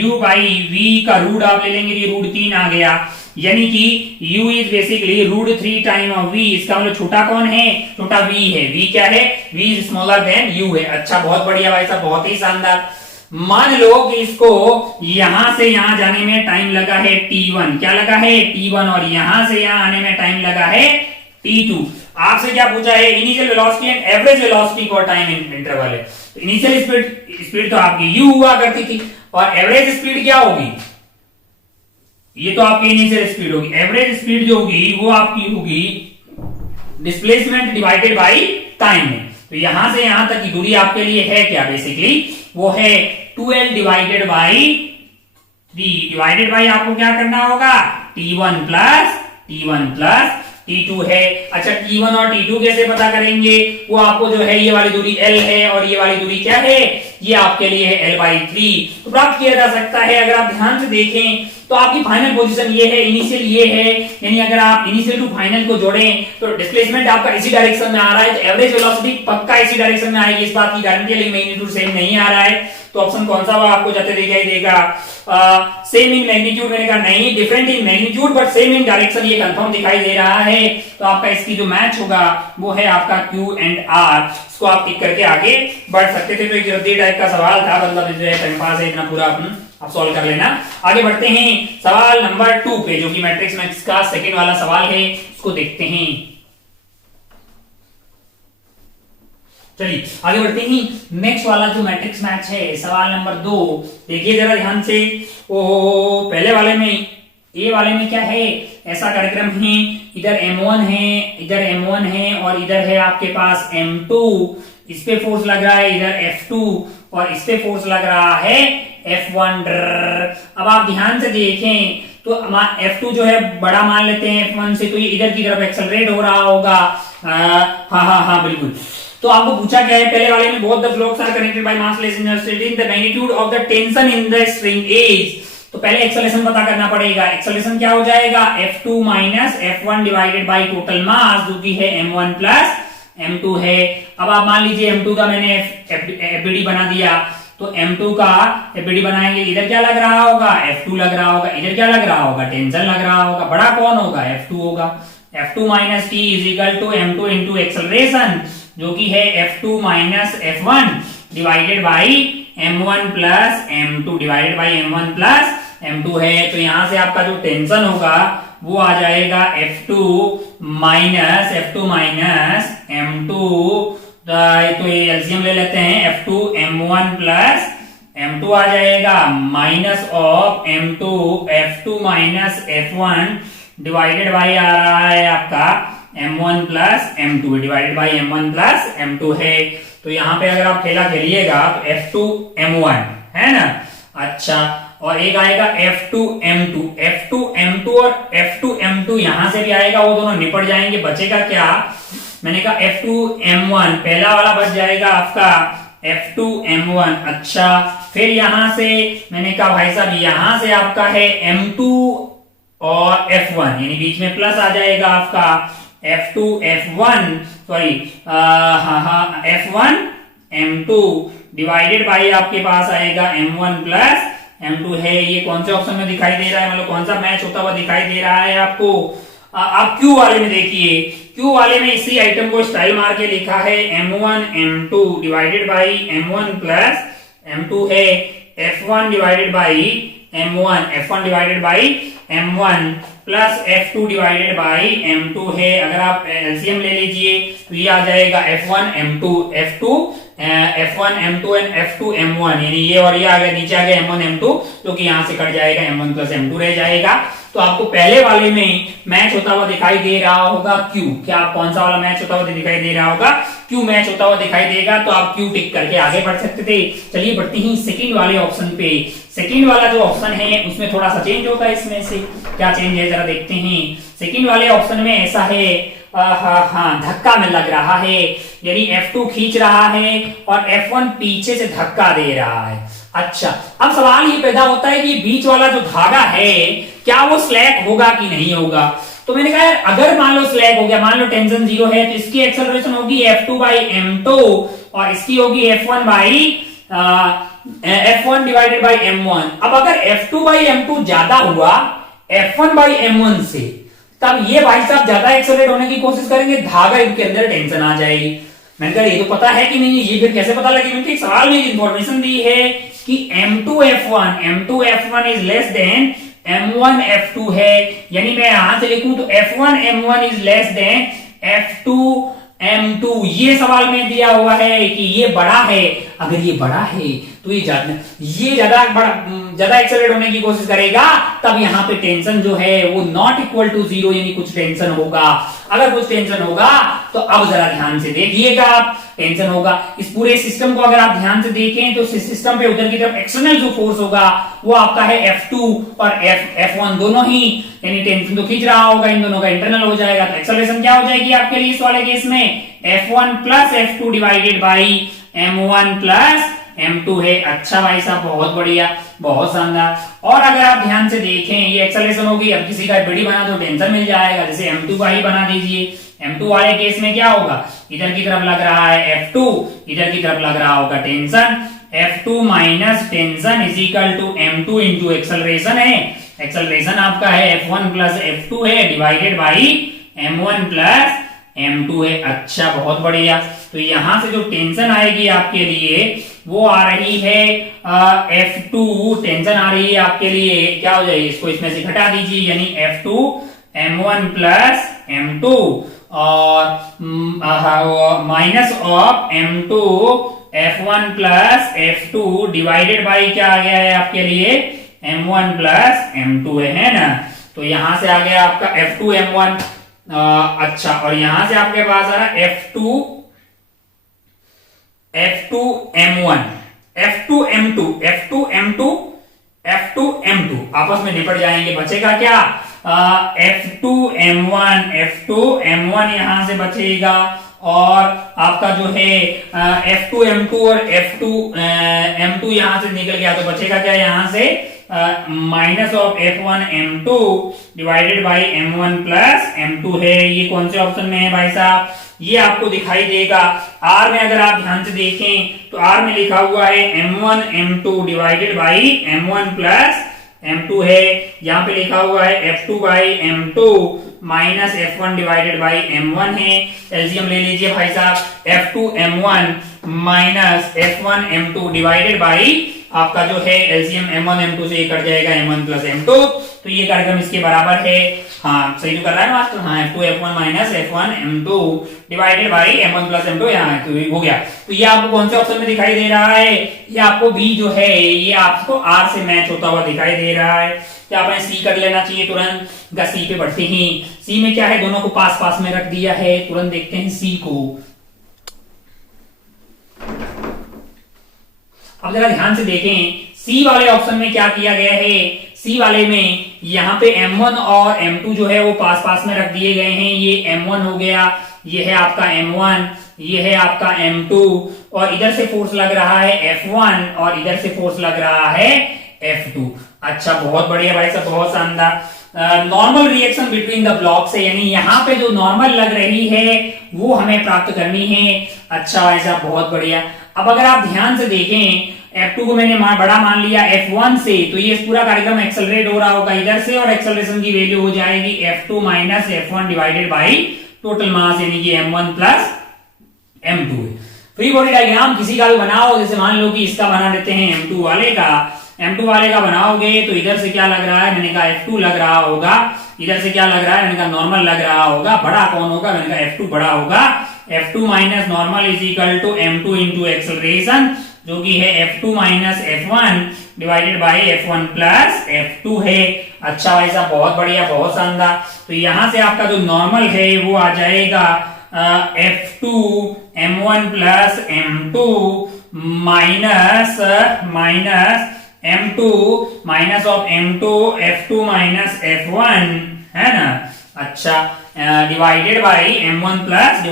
u बाई v का रूट आप ले लेंगे, ये रूट 3 आ गया, यानी कि u is basically root 3 time of v। इसका मतलब छोटा कौन है, छोटा v है। v क्या है, v is smaller than u है। अच्छा, बहुत बढ़िया भाई साहब, बहुत ही शानदार। मान लो कि इसको यहां से यहां जाने में टाइम लगा है t1, क्या लगा है t1, और यहां से यहां आने में टाइम लगा है t2। आपसे क्या पूछा है, initial velocity and average velocity for time interval है। तो इनिशियल स्पीड तो आपकी u हुआ करती थी, और एवरेज स्पीड क्या होगी, ये तो आपकी इनिशियल स्पीड होगी। एवरेज स्पीड जो होगी वो आपकी होगी डिस्प्लेसमेंट डिवाइडेड बाय टाइम में। तो यहां से यहां तक की दूरी आपके लिए है क्या, बेसिकली वो है 2l divided by 3, divided by आपको क्या करना होगा t1 प्लस t2 है। अच्छा, t1 और t2 कैसे पता करेंगे, वो आपको जो है ये वाली दूरी l है, और ये वाली दूरी क्या है, ये आपके लिए है l बाई 3, तो प्राप्त किया जा सकता है। अगर आप ध्यान से देखें तो आपकी फाइनल पोजीशन ये है, इनिशियल ये है, यानी अगर आप इनिशियल टू फाइनल को जोड़ें तो डिस्प्लेसमेंट आपका इसी डायरेक्शन में आ रहा है, तो एवरेज वेलोसिटी पक्का इसी डायरेक्शन में आएगी, इस बात की गारंटी है, लेकिन मैग्नीट्यूड सेम नहीं आ रहा है। तो ऑप्शन कौन सा होगा, आपको जाते दिखाई देगा सेम इन मैग्नीट्यूड, मैंने कहा नहीं, different in magnitude but same in direction, ये कंफर्म दिखाई दे रहा है। तो आपका इसकी जो मैच होगा वो है आपका Q एंड R, इसको आप टिक करके आगे बढ़ सकते थे। तो एक रद्दी टाइप का सवाल था, मतलब जो है टाइम पास है, इतना पूरा आप सॉल्व कर लेना। आगे बढ़ते हैं सवाल नंबर 2 पे, जो कि मैट्रिक्स मैथ्स का सेकंड वाला सवाल है, उसको देखते हैं। चलिए आगे बढ़ते हैं। नेक्स्ट वाला जो मैट्रिक्स मैच है, सवाल नंबर 2, देखिए जरा ध्यान से। पहले वाले में, ए वाले में क्या है, ऐसा कार्यक्रम है, इधर M1 है, इधर M1 है, और इधर है आपके पास M2, इस पे फोर्स लग रहा है इधर F2, और इस पे फोर्स लग रहा है F1। अब आप ध्यान से देखें तो F2 जो है बड़ा मान लेते हैं F1 से, तो ये इधर की तरफ एक्सेलरेट हो रहा होगा। हाँ बिल्कुल। तो आपको पूछा क्या है, पहले वाले में both the blocks are connected by massless inertia, the magnitude of the tension in the string is. तो पहले एक्सेलरेशन पता करना पड़ेगा। एक्सेलरेशन क्या हो जाएगा, F2 minus F1 divided by total mass, जो कि है M1 प्लस M2 है। अब आप मान लीजिए M2 का मैंने FBD बना दिया, तो M2 का FBD बनाएंगे, इधर क्या लग रहा होगा, F2 लग रहा होगा, इधर क्या लग रहा होगा, टेंशन लग रहा होगा, बड़ा कौन होगा, F2 होगा। F2 minus T is equal to M2 into acceleration, जो कि है F2 minus F1 divided by M1 plus M2 divided by M1 plus M2 है। तो यहां से आपका जो टेंशन होगा वो आ जाएगा F2 माइनस M2, तो ये एलसीएम ले लेते हैं, F2 M1 प्लस M2 आ जाएगा minus of M2 F2 minus F1 divided by आ रहा है आपका M1 plus M2 divided by M1 plus M2 है। तो यहाँ पे अगर आप खेला खेलिएगा तो F2 M1 है ना, अच्छा, और एक आएगा F2 M2 और F2 M2 यहां से भी आएगा, वो दोनों निपट जाएंगे, बचेगा क्या, मैंने कहा F2 M1 पहला वाला बच जाएगा आपका F2 M1, अच्छा, फिर यहां से मैंने कहा भाई साहब यहां से आपका है M2 और F1 यानी बीच में प्लस आ जाएगा आपका F2 F1 sorry F1 M2 divided by आपके पास आएगा M1 प्लस M2 है। ये कौन से ऑप्शन में दिखाई दे रहा है, मतलब कौन सा मैच होता हुआ दिखाई दे रहा है आपको, आप Q वाले में देखिए, Q वाले में इसी आइटम को स्टाइल मार के लिखा है M1 M2 divided by M1 plus M2 है, F1 divided by F1 divided by M1 plus F2 divided by M2 है। अगर आप एलसीएम ले लीजिए तो ये आ जाएगा F1 M2 F1 M2 and F2 M1 यानी ये और ये आ गया, नीचे आ गया M1 M2 जो कि यहां से कट जाएगा, M1 प्लस M2 रह जाएगा। तो आपको पहले वाले में मैच होता हुआ दिखाई दे रहा होगा Q, क्या कौन सा वाला मैच होता हुआ दिखाई दे रहा होगा, Q मैच होता हुआ दिखाई देगा, तो आप Q टिक करके आगे बढ़ सकते थे। चलिए बढ़ते ही सेकंड वाले ऑप्शन पे। सेकंड वाला जो ऑप्शन है उसमें थोड़ा सा चेंज होता है, इसमें से क्या चेंज है जरा देखते हैं। सेकंड वाले ऑप्शन में ऐसा है, हाँ धक्का में लग रहा है, यानी F2 खींच रहा है और F1 पीछे से धक्का दे रहा है। अच्छा, अब सवाल ये पैदा होता है कि बीच वाला जो धागा है क्या वो स्लैक होगा कि नहीं होगा। तो मैंने कहा यार अगर मान लो स्लैक हो गया, मान लो टेंशन 0 है, तो इसकी एक्सेलरेशन होगी F2 बाई M2 और इसकी होगी F1 डिवाइडेड बाई M1। अब अगर F2 बाई M2 ज्यादा हुआ F1 बाई M1 से, तब ये भाई साहब ज्यादा एक्सेलरेट होने की कोशिश करेंगे, धागा इनके अंदर टेंशन आ जाएगी। मैंने कहा ये तो पता है कि नहीं, ये फिर कैसे पता लगी, मैंने सवाल में इंफॉर्मेशन दी है कि M2 F1 is less than M1 F2 है, यानी मैं यहां से लिखूं तो F1 M1 is less than F2 M2। ये सवाल में दिया हुआ है कि ये बड़ा है, अगर ये बड़ा है तो ये ज्यादा एक्सेलरेट होने की कोशिश करेगा, तब यहाँ पे टेंशन जो है वो नॉट इक्वल टू 0 यानी कुछ टेंशन होगा। अगर कुछ टेंशन होगा तो अब जरा ध्यान से देखिएगा आप, टेंशन होगा इस पूरे सिस्टम को अगर आप ध्यान से देखें तो सिस्टम पे उधर की तरफ एक्सटर्नल जो फोर्स होगा वो आपका है F2 और F1 दोनों ही, यानी टेंशन तो खींच रहा होगा, इन दोनों का इंटरनल हो जाएगा, तो एक्सेलरेशन क्या हो जाएगी आपके लिए इस वाले केस में F1 plus F2 divided by M1 plus M2 है। अच्छा भाई साहब बहुत बढ़िया, बहुत शानदार। और अगर आप ध्यान से देखें ये एक्सेलरेशन होगी, अब किसी का बड़ी बना तो टेंशन मिल जाएगा, जैसे M2 का ही बना दीजिए। M2 वाले केस में क्या होगा, इधर की तरफ लग रहा है F2, इधर की तरफ लग रहा होगा tension, F2 minus tension is equal to M2 into acceleration है, एक्सेलरेशन आपका है F1 प्लस F2 है divided by M1 plus M2 है। अच्छा बहुत बढ़िया, तो यहां से जो टेंशन आएगी आपके लिए वो आ रही है F2, टेंशन आ रही है आपके लिए, क्या हो जाएगी, इसको इसमें से घटा दीजिए, यानी F2 M1 प्लस M2 और minus of M2 F1 plus F2 divided by क्या आ गया है आपके लिए M1 प्लस M2 है ना। तो यहां से आ गया आपका F2 M1, अच्छा, और यहां से आपके पास आ रहा F2 M2 आपस में निपट जाएंगे, बचेगा क्या F2 M1 यहां से बचेगा, और आपका जो है F2 M2 और F2 M2 यहां से निकल गया, तो बचेगा क्या यहां से minus of F1 M2 divided by M1 plus M2 है। ये कौन से ऑप्शन में है भाई साहब, ये आपको दिखाई देगा R में, अगर आप ध्यान से देखें तो R में लिखा हुआ है M1 M2 divided by M1 plus M2 है, यहाँ पे लिखा हुआ है F2 by M2 minus F1 divided by M1 है। एलसीएम ले लीजिए भाई साहब, F2 M1 minus F1 M2 divided by आपका जो है एलसीएम M1 M2 से ये कट जाएगा M1 प्लस M2, तो ये कार्यक्रम इसके बराबर है, हाँ सही तो कर रहा है मास्टर, हाँ F2 F1 minus F1 M2 divided by M1 plus M2, यहाँ तो ये हो गया। तो ये आपको कौन से ऑप्शन में दिखाई दे रहा है, ये आपको बी जो है ये आपको आर से मैच होता हुआ दिखाई दे रहा है। क्या आपने सी कर लेना चाहिए तुरंत, सी पे बढ़ते ही, सी में क्या है दोनों को पास पास में रख दिया है, तुरंत देखते हैं सी को। अब जरा ध्यान से देखें सी वाले ऑप्शन में क्या किया गया है, सी वाले में यहाँ पे M1 और M2 जो है वो पास पास में रख दिए गए हैं, ये M1 हो गया, ये है आपका M1, ये है आपका M2, और इधर से फोर्स लग रहा है F1 और इधर से फोर्स लग रहा है F2। अच्छा बहुत बढ़िया भाई साहब, बहुत शानदार। Normal reaction between the block से, यानी यहाँ पे जो नॉर्मल लग रही है वो हमें प्राप्त करनी है। अच्छा भाई साहब बहुत बढ़िया। अब अगर आप ध्यान से देखें F2 को मैंने बड़ा मान लिया F1 से, तो ये पूरा कार्यक्रम एक्सेलरेट हो रहा होगा इधर से, और एक्सेलरेशन की वैल्यू हो जाएगी F2 minus F1 divided by total mass, यानी कि M1 plus M2। Free body diagram किसी का भी बनाओ, जैसे मान लो कि इसका बना देते हैं M2 वाले का बनाओगे, तो इधर से क्या लग रहा है, मैंने कहा F2 लग रहा होगा, इधर से क्या लग रहा है, मैंने कहा नॉर्मल लग रहा होगा, बड़ा कौन होगा, मैंने कहा F2 बड़ा होगा। F2 minus normal is equal to M2 into acceleration, जो कि है F2 minus F1 divided by F1 plus F2 है। अच्छा भाई साहब बहुत बढ़िया, बहुत शानदार। तो यहां से आपका जो नॉर्मल है वो आ जाएगा F2 M1 plus M2 minus M2 minus of M2 F2 minus F1 है ना। अच्छा divided by M1 plus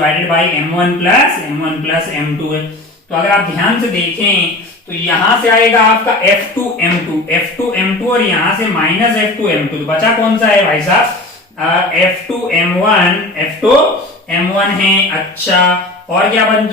M2 है। तो अगर आप ध्यान से देखें तो यहां से आएगा आपका F2 M2 और यहां से माइनस F2 M2, तो बचा कौन सा है भाई साहब, F2 M1 है। अच्छा और क्या बच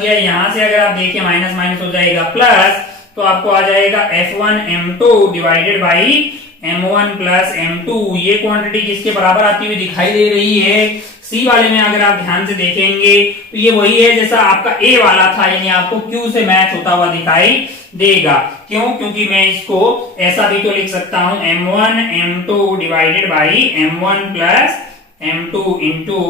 गया, यहां से अगर आप देखिए माइनस माइनस हो जाएगा प्लस, तो आपको आ जाएगा F1 M2 divided by M1 plus M2। ये क्वांटिटी किसके बराबर आती हुई दिखाई दे रही है, सी वाले में अगर आप ध्यान से देखेंगे तो ये वही है जैसा आपका ए वाला था, यानी आपको Q से मैच होता हुआ दिखाई देगा। क्यों, क्योंकि मैं इसको ऐसा भी तो लिख सकता हूं M1 M2 divided by M1 plus M2 into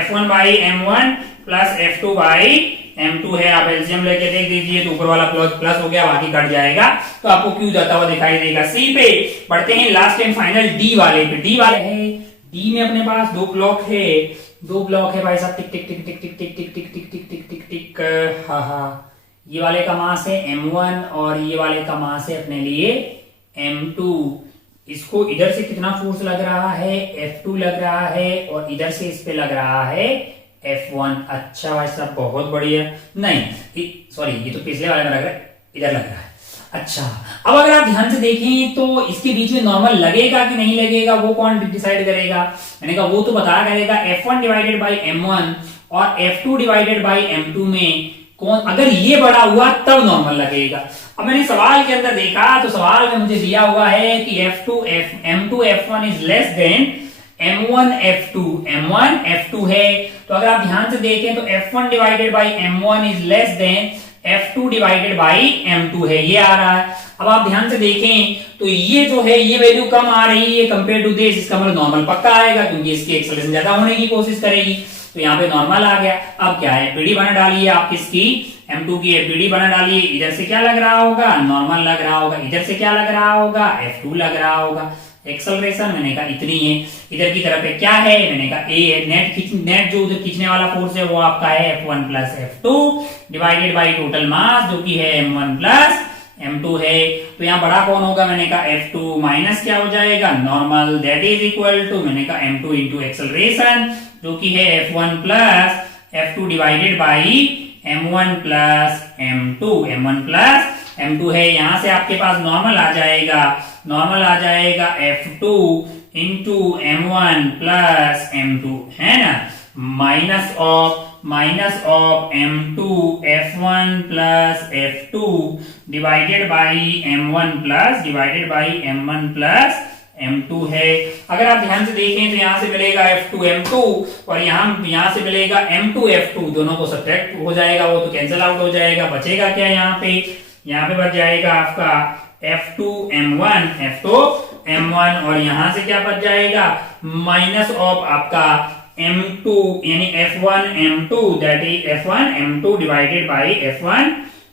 F1 by M1 plus F2 by M2 है। आप एलसीएम लेके देख दीजिए तो ऊपर वाला प्लस हो गया, बाकी कट जाएगा, तो आपको Q जाता हुआ दिखाई देगा। सी पे बढ़ते हैं लास्ट एंड फाइनल डी वाले पे। डी वाले है, डी में अपने पास दो ब्लॉक है भाई साहब, टिक टिक टिक टिक टिक टिक टिक टिक टिक टिक टिक टिक टिक। हाँ हाँ, ये वाले का मास है M1 और ये वाले का मास है अपने लिए M2। इसको इधर से कितना फोर्स लग रहा है, F2 लग रहा है, और इधर से इस पे लग रहा है F1। अच्छा भाई साहब बहुत बढ़िया, नहीं सॉरी ये तो पिछले वाले में लग रहा है, इधर लग रहा है। अच्छा अब अगर आप ध्यान से देखें तो इसके बीच में नॉर्मल लगेगा कि नहीं लगेगा, वो कौन डिसाइड करेगा, मैंने कहा वो तो बता करेगा F1 डिवाइडेड बाई M1 और F2 डिवाइडेड बाई M2 में कौन, अगर ये बड़ा हुआ तब नॉर्मल लगेगा। अब मैंने सवाल के अंदर देखा तो सवाल में मुझे दिया हुआ है कि M2 F1 is less than M1 F2 है। तो अगर आप ध्यान से देखें तो F1 divided by M1 is less than F2 divided by M2 है, ये आ रहा है। अब आप ध्यान से देखें तो ये जो है ये वैल्यू कम आ रही है कंपेयर टू दिस, इसका मतलब नॉर्मल पक्का आएगा क्योंकि इसकी एक्सेलरेशन ज्यादा होने की कोशिश करेगी, तो यहाँ पे नॉर्मल आ गया। अब क्या है, एफपीडी बना डालिए आप किसकी, M2 की एफपीडी बना डालिए। इधर से क्या लग रहा होगा, नॉर्मल लग रहा होगा, इधर से क्या लग रहा होगा, F2 लग रहा होगा। एक्सेलरेशन मैंने कहा इतनी है, इधर की तरफ पे क्या है, मैंने कहा ए है, नेट जो उधर खींचने वाला फोर्स है वो आपका है F1 plus F2 divided by total mass जो कि है M1 प्लस M2 है। तो यहाँ बड़ा कौन होगा, मैंने कहा F2 माइनस क्या हो जाएगा, normal, that is equal to मैंने कहा M2 इंटू एक्सेलरेशन जो कि है F1 plus F2 divided by M1 plus M2 है। यहां से आपके पास नॉर्मल आ जाएगा F2 into M1 plus M2 है ना, minus of M2 F1 plus F2 divided by M1 plus m2 है। अगर आप ध्यान से देखें तो यहाँ से मिलेगा f2 m2 और यहाँ से मिलेगा m2 f2, दोनों को सब्ट्रैक्ट हो जाएगा, वो तो कैंसिल आउट हो जाएगा। बचेगा क्या यहाँ पे बच जाएगा आपका f2 m1 और यहाँ से क्या बच जाएगा माइनस ऑफ आपका m2 यानी f1 m2 that is f1 m2 divided by f1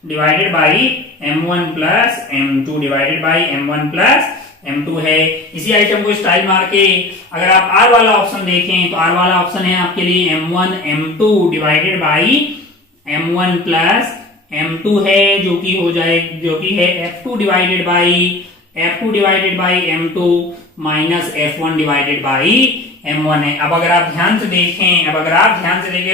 divided by m1 plus m2 divided by m1 plus m2 है। इसी आइटम को स्टाइल मार के अगर आप R वाला ऑप्शन देखें तो R वाला ऑप्शन है आपके लिए m1 m2 divided by m1 plus m2 है, जो कि है f2 divided by m2 minus f1 divided by m1 है। अब अगर आप ध्यान से देखें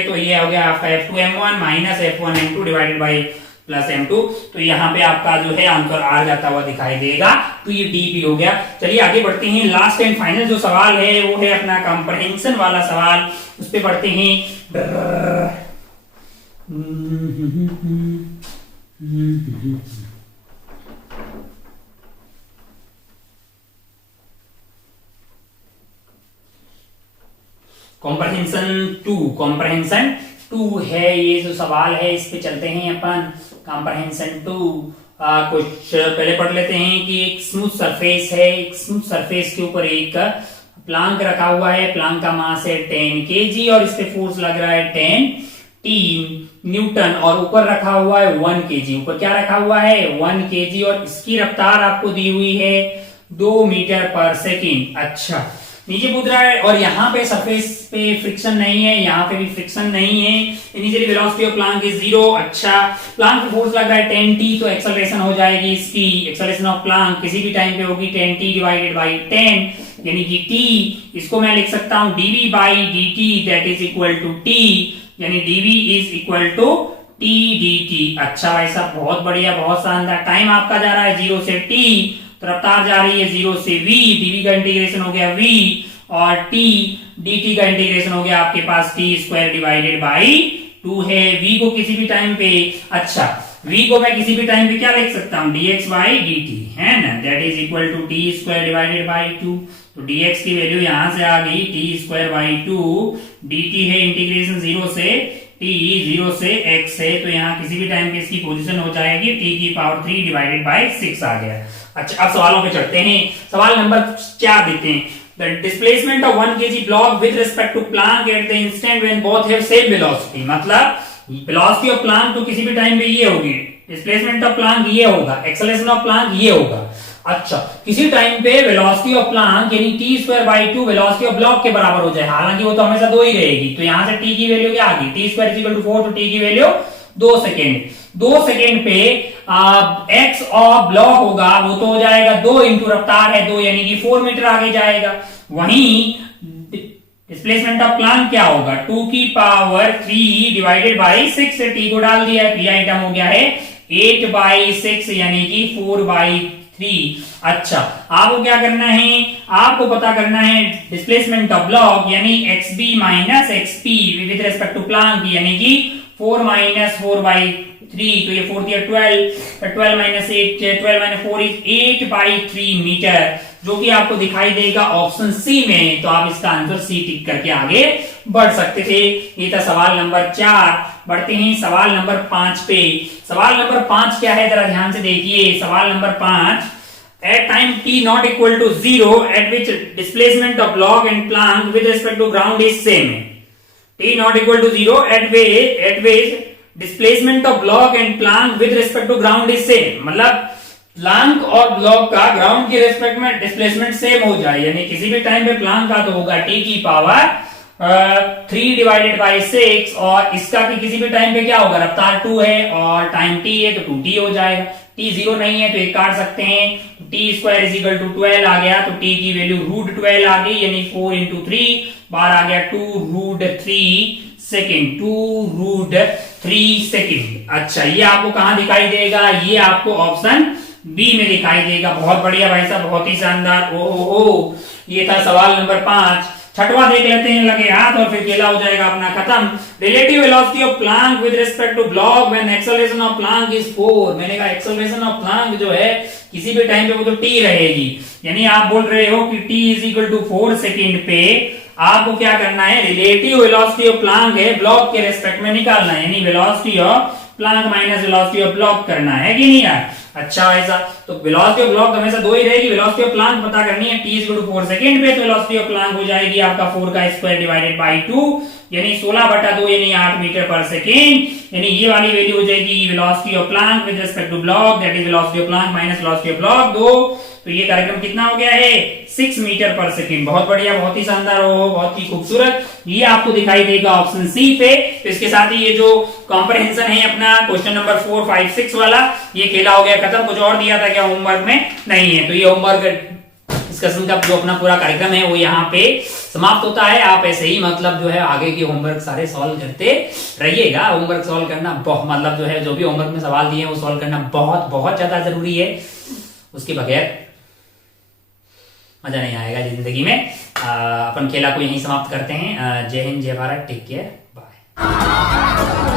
तो ये हो गया आपका f2 m1 minus f1 m2 divided by plus m2, तो यहाँ पे आपका जो है आंसर आ जाता हुआ दिखाई देगा, तो ये डी भी हो गया। चलिए आगे बढ़ते हैं। लास्ट एंड फाइनल जो सवाल है वो है अपना कंप्रहेंशन वाला सवाल, उस पे बढ़ते हैं। कॉम्प्रहेंशन टू है ये जो सवाल है, इस पे चलते हैं अपन। कॉम्प्रहेंशन टू कुछ पहले पढ़ लेते हैं कि एक स्मूथ सरफेस है, एक स्मूथ सरफेस के ऊपर एक प्लांक रखा हुआ है, प्लांक का मास है 10 kg और इस पे फोर्स लग रहा है 10 न्यूटन और ऊपर रखा हुआ है 1 kg। ऊपर क्या रखा हुआ है 1 kg और इसकी रफ्तार आपको दी हुई है 2 मीटर पर सेकेंड। अच्छा, नीचे कूद रहा है और यहाँ पे सरफेस पे फ्रिक्शन नहीं है, यहाँ पे भी फ्रिक्शन नहीं है। Initially velocity of plank is 0। अच्छा, प्लांक पे फोर्स लग रहा है 10t, तो एक्सेलरेशन हो जाएगी इसकी, एक्सेलरेशन ऑफ प्लांक किसी भी टाइम पे होगी 10t डिवाइडेड बाई 10 यानी कि t, इसको मैं लिख सकता हूँ dv by dt that is equal to t, यानी dv is equal to t dt। अच्छा भाई साहब, बहुत बढ़िया, बहुत शानदार। टाइम आपका जा रहा है 0 से t, तो रफ्तार जा रही है 0 से v, dv का इंटीग्रेशन हो गया v और t dt का इंटीग्रेशन हो गया आपके पास t स्क्वायर डिवाइडेड बाई 2 है। v को किसी भी टाइम पे, अच्छा v को मैं किसी भी टाइम पे क्या लिख सकता हूँ dx बाई dt है ना, that is equal to t square divided by 2। तो dx की वैल्यू यहां से आ गई t स्क्वायर बाई 2, dt है इंटीग्रेशन 0 से t 0 से x है, तो यहाँ किसी भी टाइम पे इसकी पोजीशन हो जाएगी t की पावर 3 डिवाइडेड बाई 6 आ गया। अच्छा, अब सवालों पे चढ़ते हैं। सवाल नंबर 4 देते हैं। The displacement of 1 kg block with respect to Planck at the instant when both have same velocity, मतलब velocity of Planck तो किसी भी टाइम पे ये होगी, displacement of Planck ये होगा, acceleration of Planck ये होगा। अच्छा, किसी टाइम पे velocity of Planck यानी t square by 2 velocity of block के बराबर हो जाए, हालांकि वो तो हमेशा 2 ही रहेगी, तो यहाँ से t की वैल्यू क्या आ गई, t square is equal to 4, तो t की वैल्यू 2 सेकेंड। 2 सेकेंड पे x और ब्लॉक होगा वो तो हो जाएगा 2 इंटू रफ्तार है 2 यानी कि 4 मीटर आगे जाएगा। वहीं डिस्प्लेसमेंट ऑफ प्लांक क्या होगा 2 की पावर 3 डिवाइडेड बाई 6 से t को डाल दिया है, p आइटम हो गया है 8 बाई 6 यानी कि 4 बाई 3। अच्छा, आपको क्या करना है, आपको पता करना है डिस्प्लेसमेंट ऑफ ब्लॉक यानी xb माइनस xp with respect to plank यानी कि 4 माइनस 4 बाई 3, तो ये 4 दिया 12 माइनस 8 12 माइनस 4 इज 8 बाई 3 मीटर, जो कि आपको दिखाई देगा ऑप्शन सी में। तो आप इसका आंसर सी टिक करके आगे बढ़ सकते थे। ये था सवाल नंबर 4। बढ़ते हैं सवाल नंबर 5 पे। सवाल नंबर 5 क्या है, जरा ध्यान से देखिए। सवाल number 5, at time t not equal to 0 at which displacement of block and Planck with respect to ground is same। t not equal to 0 at which displacement of block and Planck with respect to ground is same, मतलब Planck और block का ground के respect में displacement same हो जाए, यानी किसी भी टाइम पे प्लांक का तो होगा t की पावर 3 डिवाइडेड बाई 6 और इसका कि किसी भी टाइम पे क्या होगा, रफ्तार 2 है और टाइम t है तो 2t हो जाएगा। t 0 नहीं है तो एक काट सकते हैं, तो t square is equal to 12 आ गया, तो t की वैल्यू रूट 12 आ गई यानी 4 इंटू 3 बार आ गया 2 रूट 3 सेकेंड, 2 रूट 3 सेकेंड। अच्छा, ये आपको कहां दिखाई देगा, ये आपको ऑप्शन बी में दिखाई देगा। बहुत बढ़िया भाई साहब, बहुत ही शानदार। ओ ये था सवाल नंबर 5। छठवां देख लेते हैं, लगे हाथ और फिर खेला हो जाएगा अपना खत्म। Relative velocity of plank with respect to block when acceleration of plank is 4। मैंने कहा एक्सेलरेशन ऑफ प्लांक जो है किसी भी टाइम पे वो तो टी रहेगी। यानी आप बोल रहे हो कि t is equal to 4 second पे आपको क्या करना है, रिलेटिव वेलोसिटी ऑफ प्लांक है ब्लॉक के रेस्पेक्ट में निकालना है, यानी velocity of plank minus velocity of block करना है कि नहीं यार। अच्छा ऐसा तो वेलोसिटी ऑफ ब्लॉक हमेशा दो ही रहेगी, वेलोसिटी ऑफ प्लांक पता करनी है, t is equal to 4 second पे, तो वेलोसिटी ऑफ प्लांक हो जाएगी आपका 4 का स्क्वायर डिवाइडेड बाई 2 यानी 16/2 यानी 8 मीटर पर सेकेंड। यानी ये वाली वैल्यू हो जाएगी velocity of plank with respect to block, that is velocity of plank minus velocity of block 2। तो ये कार्यक्रम कितना हो गया है, 6 मीटर पर सेकेंड। बहुत बढ़िया, बहुत ही शानदार हो, बहुत ही खूबसूरत। ये आपको दिखाई देगा ऑप्शन सी पे। तो इसके साथ ही ये जो कॉम्प्रहेंशन है अपना क्वेश्चन नंबर 4, 5, 6 वाला, ये खेला हो गया खत्म। कुछ और दिया था क्या होमवर्क में? नहीं है। तो ये होमवर्क डिस्कशन का जो अपना पूरा कार्यक्रम है वो यहाँ पे समाप्त होता है। आप ऐसे ही मतलब जो है आगे के होमवर्क सारे सॉल्व करते रहिएगा। होमवर्क सॉल्व करना बहुत मतलब जो है जो भी होमवर्क में सवाल दिए हैं वो सॉल्व करना बहुत बहुत ज्यादा जरूरी है। उसके बगैर मजा नहीं आएगा जिंदगी में। अपन खेला को यहीं समाप्त करते हैं। जय हिंद, जय भारत, टेक केयर, बाय।